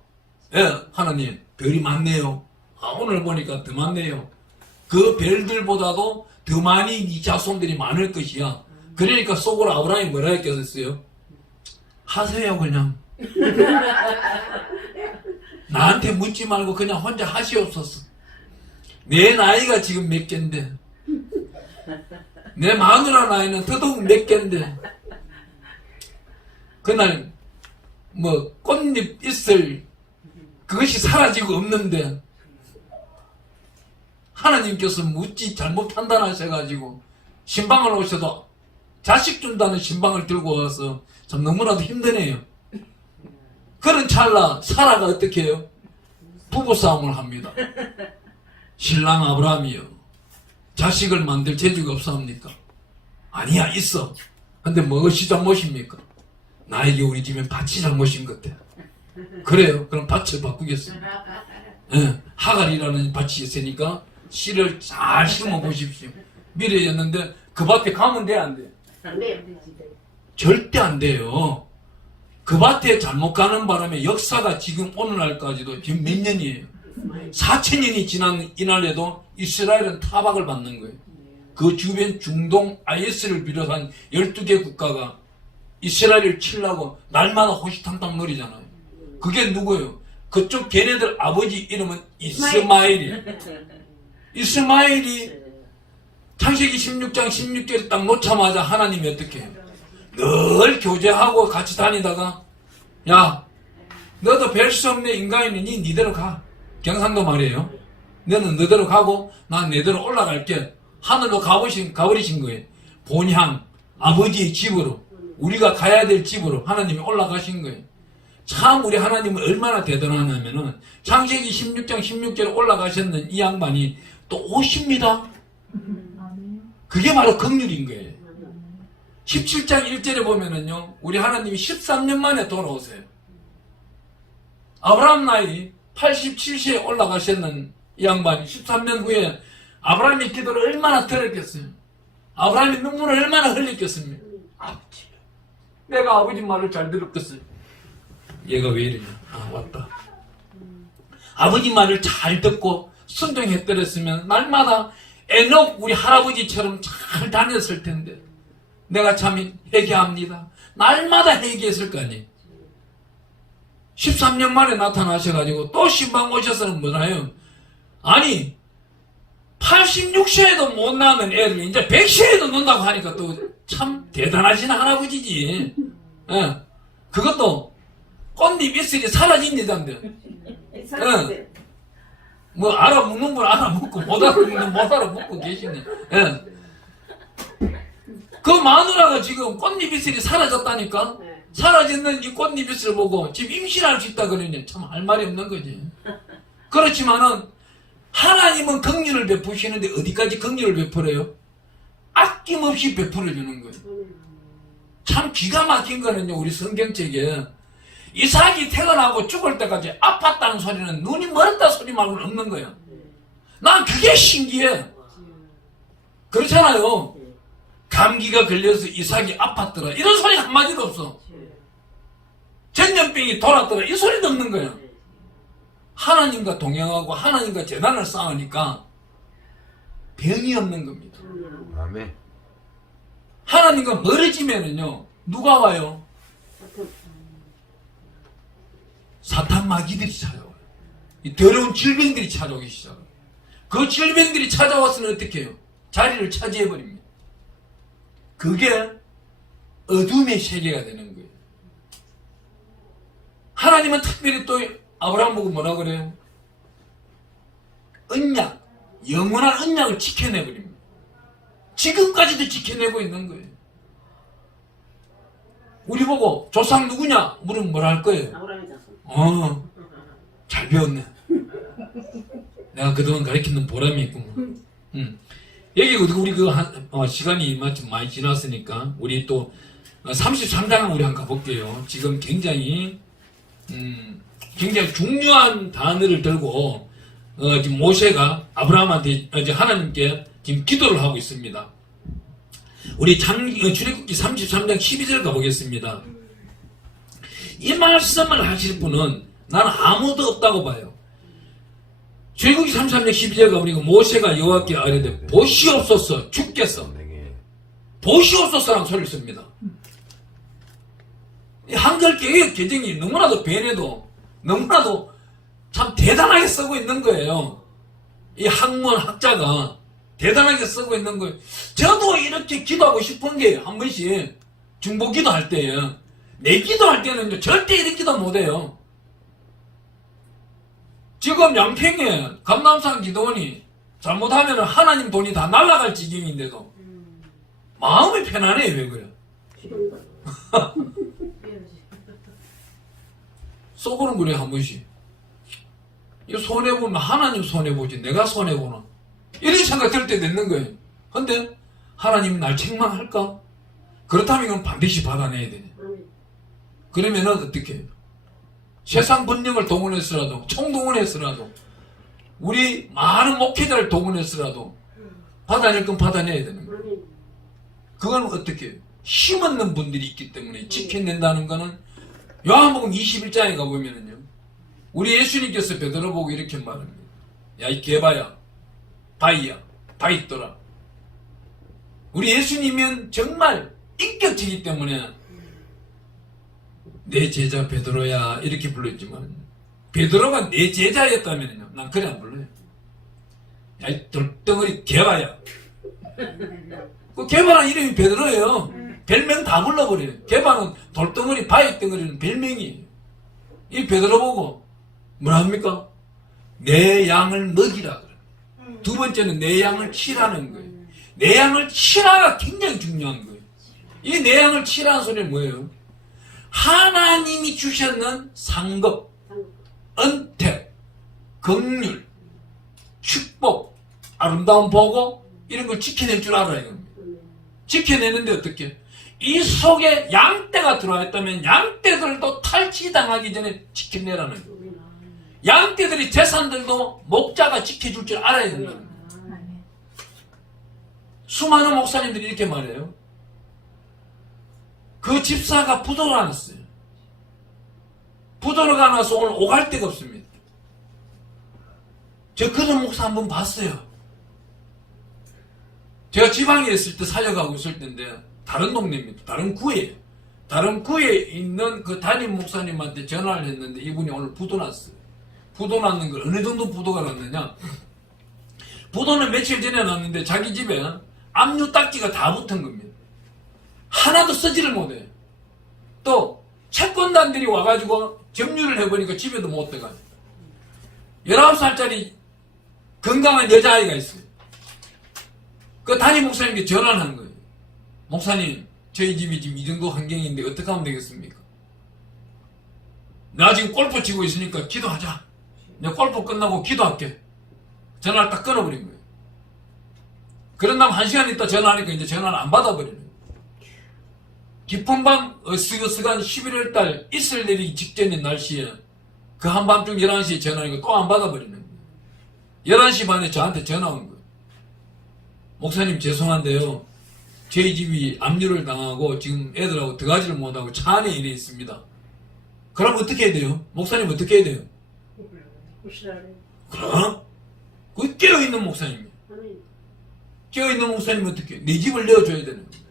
예, 하나님 별이 많네요. 오늘 보니까 더 많네요. 그 별들보다도 더 많이 네 자손들이 많을 것이야. 그러니까 속으로 아브라함이 뭐라 했겠어요? 하세요 그냥. 나한테 묻지 말고 그냥 혼자 하시옵소서. 내 나이가 지금 몇 갠데 내 마누라 나이는 더더욱 몇 갠데 그날 뭐 꽃잎 있을 그것이 사라지고 없는데 하나님께서 묻지 잘못 판단하셔가지고 신방을 오셔도 자식 준다는 신방을 들고 와서 참 너무나도 힘드네요. 그런 찰나 사라가 어떻게 해요? 부부싸움을 합니다. 신랑 아브라함이요 자식을 만들 재주가 없사옵니까? 아니야 있어. 근데 무엇이 잘못입니까? 나에게 우리 집엔 밭이 잘못인 것 같아. 그래요? 그럼 밭을 바꾸겠어요. 예, 하갈이라는 밭이 있으니까 씨를 잘 심어 보십시오. 미래였는데 그 밭에 가면 돼 안 돼? 절대 안 돼요. 그 밭에 잘못 가는 바람에 역사가 지금 오늘날까지도 지금 몇 년이에요. 4,000년이 지난 이날에도 이스라엘은 타박을 받는 거예요. 그 주변 중동 IS를 비롯한 12개 국가가 이스라엘을 치려고 날마다 호시탐탐 노리잖아요. 그게 누구예요? 그쪽 걔네들 아버지 이름은 이스마엘이에요. 이스마엘이 창세기 16장 16절을 딱 놓자마자 하나님이 어떻게 해요? 늘 교제하고 같이 다니다가 야 너도 뵐 수 없는 인간이니 니대로 가. 경상도 말이에요. 너는 너대로 가고 난 내대로 올라갈게. 하늘로 가버리신 거예요. 본향 아버지의 집으로 우리가 가야 될 집으로 하나님이 올라가신 거예요. 참 우리 하나님은 얼마나 대단하냐면은 창세기 16장 16절에 올라가셨는 이 양반이 또 오십니다. 그게 바로 긍휼인 거예요. 17장 1절에 보면은요, 우리 하나님이 13년 만에 돌아오세요. 아브라함 나이 87세에 올라가셨는 이 양반이 13년 후에 아브라함의 기도를 얼마나 들었겠어요? 아브라함이 눈물을 얼마나 흘렸겠습니까? 아버지, 내가 아버지 말을 잘 들었겠어요. 얘가 왜 이러냐? 아, 왔다. 아버지 말을 잘 듣고 순종했더랬으면 날마다 에녹 우리 할아버지처럼 잘 다녔을 텐데 내가 참 회개합니다. 날마다 회개했을 거 아니에요. 13년 만에 나타나셔가지고 또 신방 오셔서는 뭐나요? 아니 86세에도 못 낳는 애를 이제 100세에도 논다고 하니까 또 참 대단하신 할아버지지. 예. 그것도 꽃잎 이슬이 사라진 여잔데. 예. 뭐 알아먹는 걸 알아먹고 못 알아먹는 못 알아먹고 계시네. 예. 그 마누라가 지금 꽃잎 이슬이 사라졌다니까. 사라졌는 이 꽃잎 이슬을 보고 지금 임신할 수 있다 그러니 참 할 말이 없는 거지. 그렇지만은 하나님은 긍휼을 베푸시는데 어디까지 긍휼을 베풀어요? 아낌없이 베풀어주는 거예요. 참 기가 막힌 거는요, 우리 성경책에 이삭이 태어나고 죽을 때까지 아팠다는 소리는 눈이 멀었다 소리 말고는 없는 거예요. 난 그게 신기해. 그렇잖아요. 감기가 걸려서 이삭이 아팠더라 이런 소리 한마디도 없어. 전염병이 돌았더라 이 소리도 없는 거예요. 하나님과 동행하고 하나님과 재단을 쌓으니까 병이 없는 겁니다. 아멘. 하나님과 멀어지면은요, 누가 와요? 사탄 마귀들이 찾아와요. 이 더러운 질병들이 찾아오기 시작해요. 그 질병들이 찾아왔으면 어떻게 해요? 자리를 차지해버립니다. 그게 어둠의 세계가 되는 거예요. 하나님은 특별히 또 아브라함 보고 뭐라 그래요? 언약, 영원한 언약을 지켜내버립니다. 지금까지도 지켜내고 있는 거예요. 우리 보고 조상 누구냐? 물으면 뭐라 할 거예요? 잘 배웠네. 내가 그동안 가르치는 보람이 있구만. 여기 우리 시간이 마침 많이 지났으니까 우리 또 33장 우리 한번 가볼게요. 지금 굉장히 중요한 단어를 들고 지금 모세가 아브라함한테 하나님께 지금 기도를 하고 있습니다. 우리 출애굽기 33장 12절 가보겠습니다. 이 말씀을 하실 분은 나는 아무도 없다고 봐요. 출애굽기 33장 12절 가보니까 모세가 여호와께 아뢰되 보시옵소서 주께서 보시옵소서라는 소리를 씁니다. 한글 개정이 너무나도 변해도 너무나도 참 대단하게 쓰고 있는 거예요. 이 학문 학자가 대단하게 쓰고 있는 거예요. 저도 이렇게 기도하고 싶은 게 한 번씩 중보 기도할 때예요. 내 기도할 때는 절대 이렇게 기도 못해요. 지금 양평에 감남산 기도원이 잘못하면 하나님 돈이 다 날아갈 지경인데도 마음이 편안해요. 왜 그래? 속으로는 그래 한 번씩. 이 손해보면 하나님 손해보지 내가 손해보나 이런 생각 들 때 됐는 거예요. 근데 하나님 날 책망할까? 그렇다면 이건 반드시 받아내야 되네. 그러면은 어떻게 해요? 세상 번영을 동원했으라도 총동원했으라도 우리 많은 목회자를 동원했으라도 받아낼 건 받아내야 되는 거예요. 그건 어떻게 해요? 힘없는 분들이 있기 때문에 지켜낸다는 거는 요한복음 21장에 가보면은요, 우리 예수님께서 베드로 보고 이렇게 말합니다. 야, 이 개바야, 바이야, 바이더라. 우리 예수님은 정말 인격체이기 때문에 내 제자 베드로야 이렇게 불렀지만, 베드로가 내 제자였다면요, 난 그래 안 불러요. 야, 이 돌덩어리 개바야. 그 개바는 이름이 베드로예요. 별명 다 불러버려요. 개바는 돌덩어리, 바위덩어리는 별명이에요. 이 베드로 보고 뭐라 합니까? 내 양을 먹이라 그래요. 두 번째는 내 양을 치라는 거예요. 내 양을 치라가 굉장히 중요한 거예요. 이 내 양을 치라는 소리는 뭐예요? 하나님이 주셨는 상급, 은택, 긍휼, 축복, 아름다운 보고 이런 걸 지켜낼 줄 알아요. 지켜내는데 어떻게? 이 속에 양떼가 들어와 있다면 양떼들도 탈취당하기 전에 지켜내라는 거예요. 양떼들이 재산들도 목자가 지켜줄 줄 알아야 된다는 거예요. 수많은 목사님들이 이렇게 말해요. 그 집사가 부도가 났어요. 부도가 나서 오늘 오갈 데가 없습니다. 저 그런 목사 한번 봤어요. 제가 지방에 있을 때 살려가고 있을 때인데 다른 동네입니다. 다른 구예요. 다른 구에 있는 그 담임 목사님한테 전화를 했는데 이분이 오늘 부도 났어요. 부도 났는 걸 어느 정도 부도가 났느냐? 부도는 며칠 전에 났는데 자기 집에 압류 딱지가 다 붙은 겁니다. 하나도 쓰지를 못해요. 또 채권단들이 와가지고 점유를 해보니까 집에도 못 들어가요. 19살짜리 건강한 여자아이가 있어요. 그 담임 목사님께 전화를 한 거예요. 목사님, 저희 집이 지금 이 정도 환경인데 어떻게 하면 되겠습니까? 나 지금 골프 치고 있으니까 기도하자. 내가 골프 끝나고 기도할게. 전화를 딱 끊어버린 거예요. 그런 다음 1시간 있다 전화하니까 이제 전화를 안 받아버리는 거예요. 깊은 밤 어스그스간 11월 달 이슬 내리기 직전인 날씨에 그 한밤중 11시에 전화하니까 또 안 받아버리는 거예요. 11시 반에 저한테 전화 온 거예요. 목사님 죄송한데요. 저희 집이 압류를 당하고 지금 애들하고 들어가지를 못하고 차 안에 이래 있습니다. 그럼 어떻게 해야 돼요? 목사님 어떻게 해야 돼요? 그럼? 그 깨어있는 목사님이에요. 깨어있는 목사님은 어떻게 해요? 내 집을 내어줘야 되는 거예요.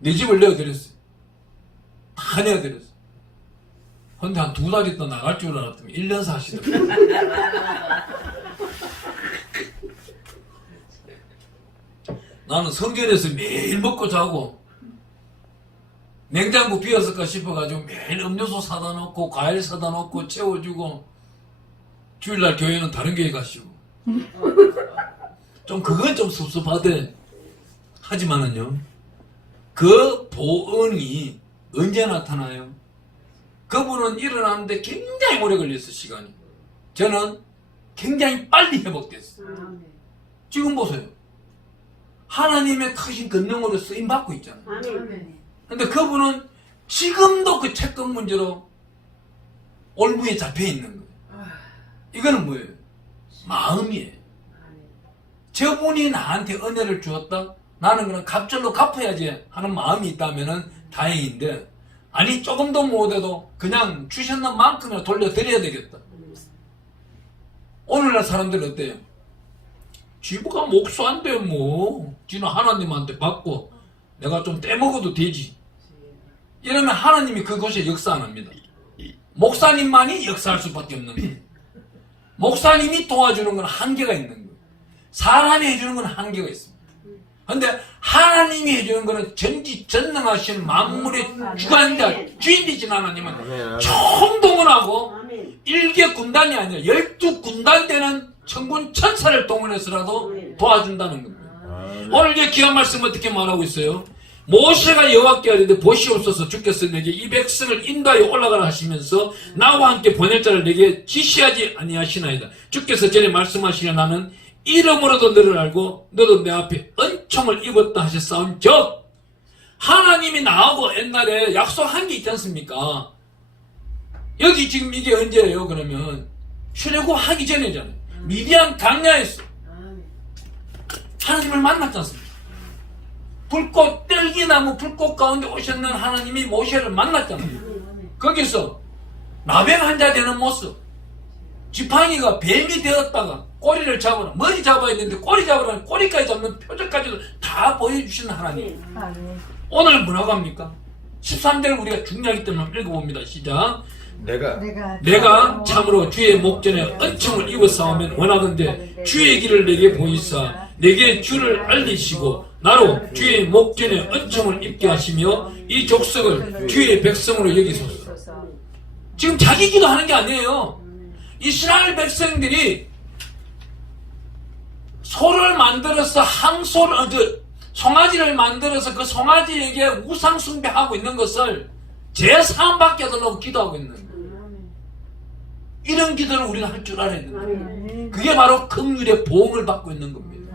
내 집을 내어드렸어요. 다 내어드렸어요. 근데 한 2달 있다 나갈 줄 알았더니 1년 사시더라고요. 나는 성전에서 매일 먹고 자고 냉장고 비었을까 싶어가지고 매일 음료수 사다 놓고 과일 사다 놓고 채워주고 주일날 교회는 다른 교회 가시고 좀 그건 좀 섭섭하대. 하지만은요, 그 보응이 언제 나타나요? 그분은 일어나는데 굉장히 오래 걸렸어. 시간이. 저는 굉장히 빨리 회복됐어요. 지금 보세요. 하나님의 크신 권능으로 쓰임받고 있잖아요. 근데 그분은 지금도 그 채권 문제로 올무에 잡혀 있는 거예요. 이거는 뭐예요? 마음이에요. 저분이 나한테 은혜를 주었다? 나는 그냥 갑절로 갚아야지 하는 마음이 있다면 다행인데, 아니 조금 더 못해도 그냥 주셨는 만큼이나 돌려드려야 되겠다. 오늘날 사람들은 어때요? 지부가 목수한데 뭐 지는 하나님한테 받고 내가 좀 떼먹어도 되지. 이러면 하나님이 그것에 역사 안 합니다. 목사님만이 역사할 수밖에 없는 거예요. 목사님이 도와주는 건 한계가 있는 거예요. 사람이 해주는 건 한계가 있습니다. 그런데 하나님이 해주는 거는 전지전능하신 만물의 주관자, 주인 되신 하나님은 총동원하고 일개 군단이 아니라 12군단 되는 천군 천사를 동원해서라도 도와준다는 겁니다. 오늘 이 귀한 말씀 어떻게 말하고 있어요? 모세가 여호와께 아뢰되 보시옵소서 주께서 내게 이 백성을 인도하여 올라가라 하시면서 나와 함께 보낼 자를 내게 지시하지 아니하시나이다. 주께서 전에 말씀하시려 나는 이름으로도 너를 알고 너도 내 앞에 은총을 입었다 하셨사온 즉 하나님이 나하고 옛날에 약속한 게 있지 않습니까? 여기 지금 이게 언제예요? 그러면 출애굽하기 전이잖아요. 미디안 강야에서 하나님을 만났지 않습니까? 불꽃 뜰기나무 불꽃 가운데 오셨는 하나님이 모세를 만났잖아요. 거기서 나병 환자 되는 모습, 지팡이가 뱀이 되었다가 꼬리를 잡으라, 머리 잡아야 되는데 꼬리 잡으라는 꼬리까지 잡는 표적까지도 다 보여주시는 하나님. 오늘 뭐라고 합니까? 13절을 우리가 중요하기 때문에 한번 읽어봅니다. 시작. 내가 참으로 주의 목전에 은총을 입어 싸우면 원하건대 주의 길을 내게 보이사 내게 주를 알리시고 나로 주의 목전에 은총을 입게 하시며 이 족속을 주의 백성으로 여기소서. 지금 자기 기도하는 게 아니에요. 이스라엘 백성들이 소를 만들어서 송아지를 만들어서 그 송아지에게 우상 숭배하고 있는 것을 제사함 받게 해달라고 기도하고 있는 거예요. 이런 기도를 우리가 할 줄 알아야 된다. 그게 바로 긍휼의 보응을 받고 있는 겁니다.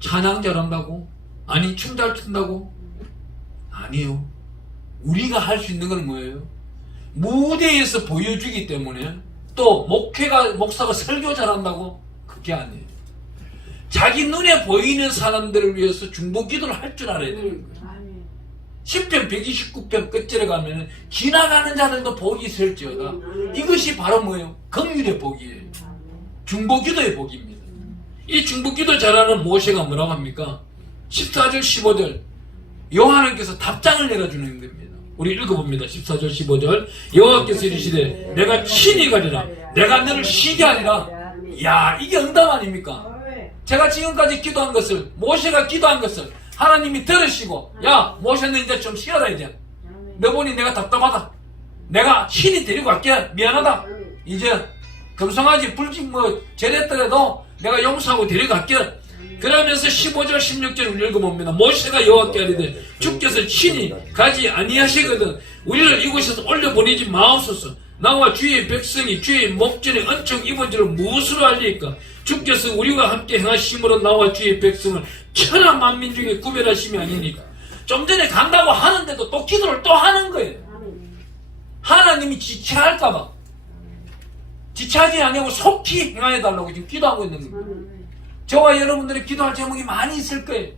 찬양 잘한다고? 아니 춤 잘 춘다고? 아니요. 우리가 할 수 있는 건 뭐예요? 무대에서 보여주기 때문에. 또 목사가 설교 잘한다고? 그게 아니에요. 자기 눈에 보이는 사람들을 위해서 중보기도를 할 줄 알아야 되는 거예요. 10편 129편 끝절에 가면은 지나가는 자들도 복이 있을지어다. 이것이 바로 뭐예요? 긍휼의 복이에요. 중보기도의 복입니다. 이 중보기도 잘하는 모세가 뭐라고 합니까? 14절 15절 여호와께서 답장을 내려주는 겁니다. 우리 읽어봅니다. 14절 15절 여호와께서 이르시되 내가 친히 가리라 내가 너를 쉬게 하리라. 야, 이게 응답 아닙니까? 제가 지금까지 기도한 것을, 모세가 기도한 것을 하나님이 들으시고, 야 모세는 이제 좀 쉬어라. 이제 너 보니 내가 답답하다, 내가 신이 데리고 갈게, 미안하다, 이제 금송아지 불직 저랬더라도 내가 용서하고 데려갈게. 그러면서 15절 16절 우리 읽어봅니다. 모세가 여호와께 아뢰되 주께서 친히 가지 아니하시거든 우리를 이곳에서 올려보내지 마옵소서. 나와 주의 백성이 주의 목전에 은총 입은 줄을 무엇으로 알리까? 주께서 우리와 함께 행하심으로 나와 주의 백성을 천하 만민 중에 구별하심이 아니니까. 좀 전에 간다고 하는데도 또 기도를 또 하는 거예요. 하나님이 지체할까봐. 지체하지 아니하고 속히 행하여달라고 지금 기도하고 있는 겁니다. 저와 여러분들이 기도할 제목이 많이 있을 거예요.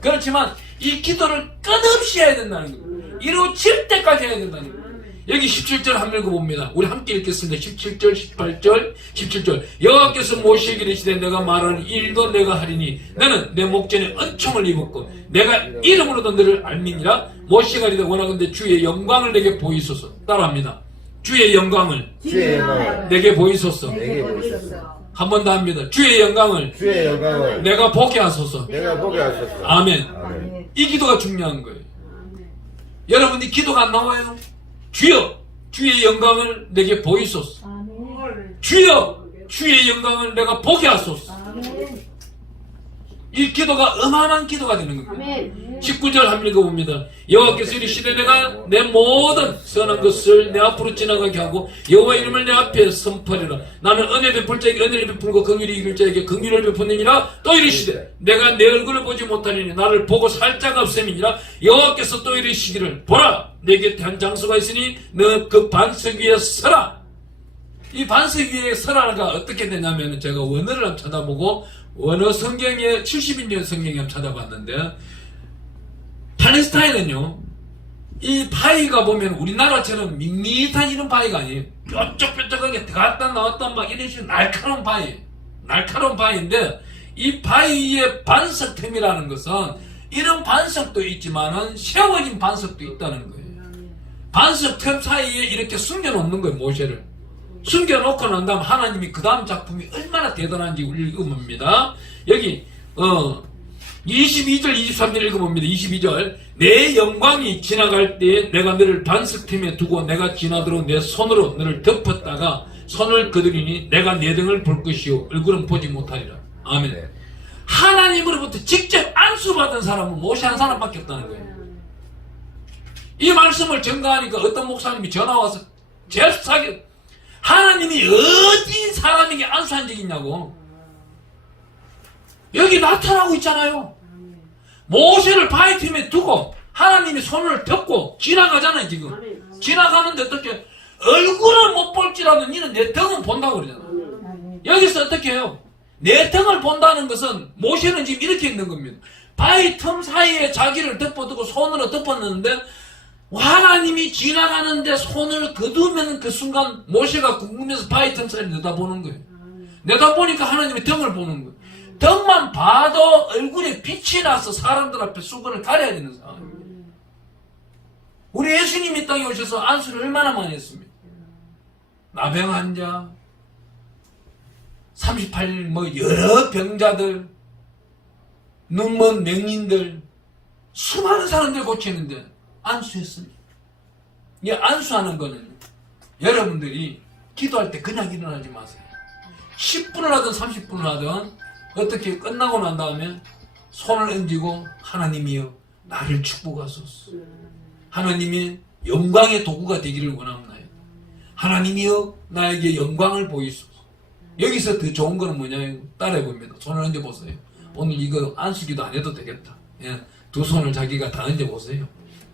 그렇지만 이 기도를 끝없이 해야 된다는 겁니다. 이루어질 때까지 해야 된다는 겁니다. 여기 17절 한번 읽어봅니다. 우리 함께 읽겠습니다. 17절, 18절, 17절. 여호와께서 모세에게 이르시되 내가 말하는 일도 내가 하리니 너는 내 목전에 은총을 입었고 내가 이름으로도 너를 알미니라. 모세가 이르되 원하건대 주의 영광을 내게 보이소서. 따라합니다. 주의 영광을 내게 보이소서. 한 번 더 합니다. 주의 영광을 내가 보게 하소서. 아멘. 이 기도가 중요한 거예요. 여러분이 기도가 안 나와요? 주여 주의 영광을 내게 보이소서. 주여 주의 영광을 내가 보게 하소서. 이 기도가 어마어마한 기도가 되는 겁니다. 19절 한번 읽어봅니다. 여호와께서 이르시되 내가 내 모든 선한 것을 내 앞으로 지나가게 하고 여호와 이름을 내 앞에 선포하리라. 나는 은혜 베풀 자에게 은혜를 베풀고 긍휼히 이길 자에게 긍휼을 베푸느니라. 또 이르시되 내가 내 얼굴을 보지 못하리니 나를 보고 살 자가 없음이니라. 여호와께서 또 이르시기를 보라 내 곁에 한 장소가 있으니 너 그 반석 위에 서라. 이 반석 위에 서라가 어떻게 되냐면 제가 원어를 한번 찾아보고 원어 성경에 70인년 성경에 한번 찾아봤는데 팔레스타인은요 이 바위가 보면 우리나라처럼 밋밋한 이런 바위가 아니에요. 뾰족뾰족하게 들어갔다 나왔다 막 이런 식으로 날카로운 바위인데 이 바위의 반석틈이라는 것은 이런 반석도 있지만은 세워진 반석도 있다는 거예요. 반석틈 사이에 이렇게 숨겨놓는 거예요. 모세를 숨겨놓고 난 다음 하나님이 그 다음 작품이 얼마나 대단한지 우리 읽어봅니다. 여기 22절 23절 읽어봅니다. 22절 내 영광이 지나갈 때 내가 너를 반석틈에 두고 내가 지나도록 내 손으로 너를 덮었다가 손을 거두리니 내가 내 등을 볼 것이요 얼굴은 보지 못하리라. 아멘. 네. 하나님으로부터 직접 안수받은 사람은 모세 한 사람밖에 없다는 거예요. 이 말씀을 전가하니까 어떤 목사님이 전화와서 제사하게 하나님이 어디 사람에게 안수한 적이 있냐고. 여기 나타나고 있잖아요. 모세를 바위틈에 두고 하나님이 손을 덮고 지나가잖아요. 지금 지나가는데 어떻게 얼굴을 못 볼지라도 니는 내 등은 본다고 그러잖아. 여기서 어떻게 해요? 내 등을 본다는 것은 모세는 지금 이렇게 있는 겁니다. 바위 틈 사이에 자기를 덮어두고 손으로 덮었는데 하나님이 지나가는데 손을 거두면 그 순간 모세가 궁금해서 바위 틈 사이를 내다보는 거예요. 내다보니까 하나님이 등을 보는 거예요. 등만 봐도 얼굴에 빛이 나서 사람들 앞에 수건을 가려야 되는 상황이에요. 우리 예수님이 땅에 오셔서 안수를 얼마나 많이 했습니까? 나병 환자, 38 여러 병자들, 눈먼 맹인들, 수많은 사람들 고치는데 안수했습니다. 이 안수하는 거는 여러분들이 기도할 때 그냥 일어나지 마세요. 10분을 하든 30분을 하든 어떻게 끝나고 난 다음에 손을 얹고 하나님이여 나를 축복하소서. 하나님이 영광의 도구가 되기를 원합나요. 하나님이여 나에게 영광을 보이소서. 여기서 더 좋은 거는 뭐냐면 따라해봅니다. 손을 얹어보세요. 오늘 이거 안수기도 안 해도 되겠다. 예, 두 손을 자기가 다 얹어보세요.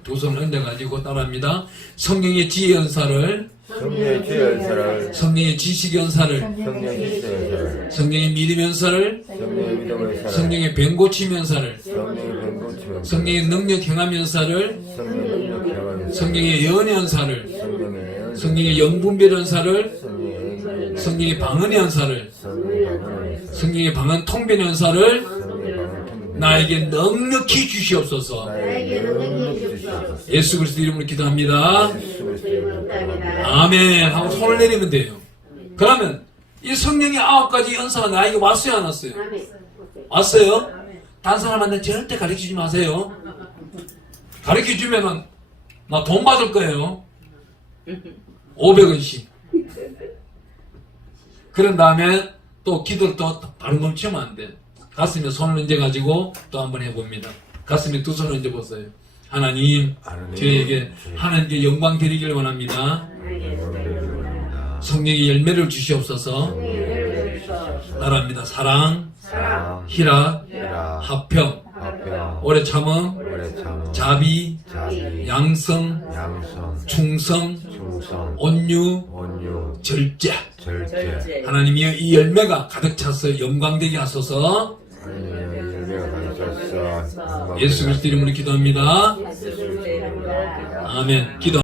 두 손을 얹어가지고 따라합니다. 성령의 지혜 연사를, 성령의 지혜 연사를, 성령의 지식 연사를, 성령의 지식 연사를, 성령의 믿음 연사를, 성령의 믿음 연사를, 성령의 병고침 연사를, 성령의 병고침 연사를, 성령의 능력 행함 연사를, 성령의 능력 행함 연사를, 성령의 예언 연사를, 성령의 연사, 성령의 영분별 연사를, 성령의 연사, 성령의 방언 연사를, 성령의 방언 연사, 성령의 방언 통변 연사를 성령의 방언 통변, 나에게 넉넉히 주시옵소서. 나에게 능력이 주시옵소서. 예수 그리스도 이름으로 기도합니다. 예수 그리스도의 이름으로 기도합니다. 아멘 하고 손을 내리면 돼요. 그러면 이 성령의 9가지 연사가 나에게 왔어요, 안 왔어요? 왔어요? 딴 사람한테 절대 가르치지 마세요. 가르쳐주면은 나 돈 받을 거예요. 500원씩. 그런 다음에 또 기도를 또 바로 멈추면 안 돼. 가슴에 손을 얹어가지고 또 한번 해봅니다. 가슴에 두 손을 얹어보세요. 하나님, 저에게 하나님께 영광 드리기를 원합니다. 성령의 열매를 주시옵소서. 따라합니다. 사랑, 희락, 화평, 오래 참음, 자비, 양성, 충성, 온유, 절제. 하나님이여 이 열매가 가득 차서 영광되게 하소서. 예수 그리스도 이름으로 기도합니다. 아멘. 기도.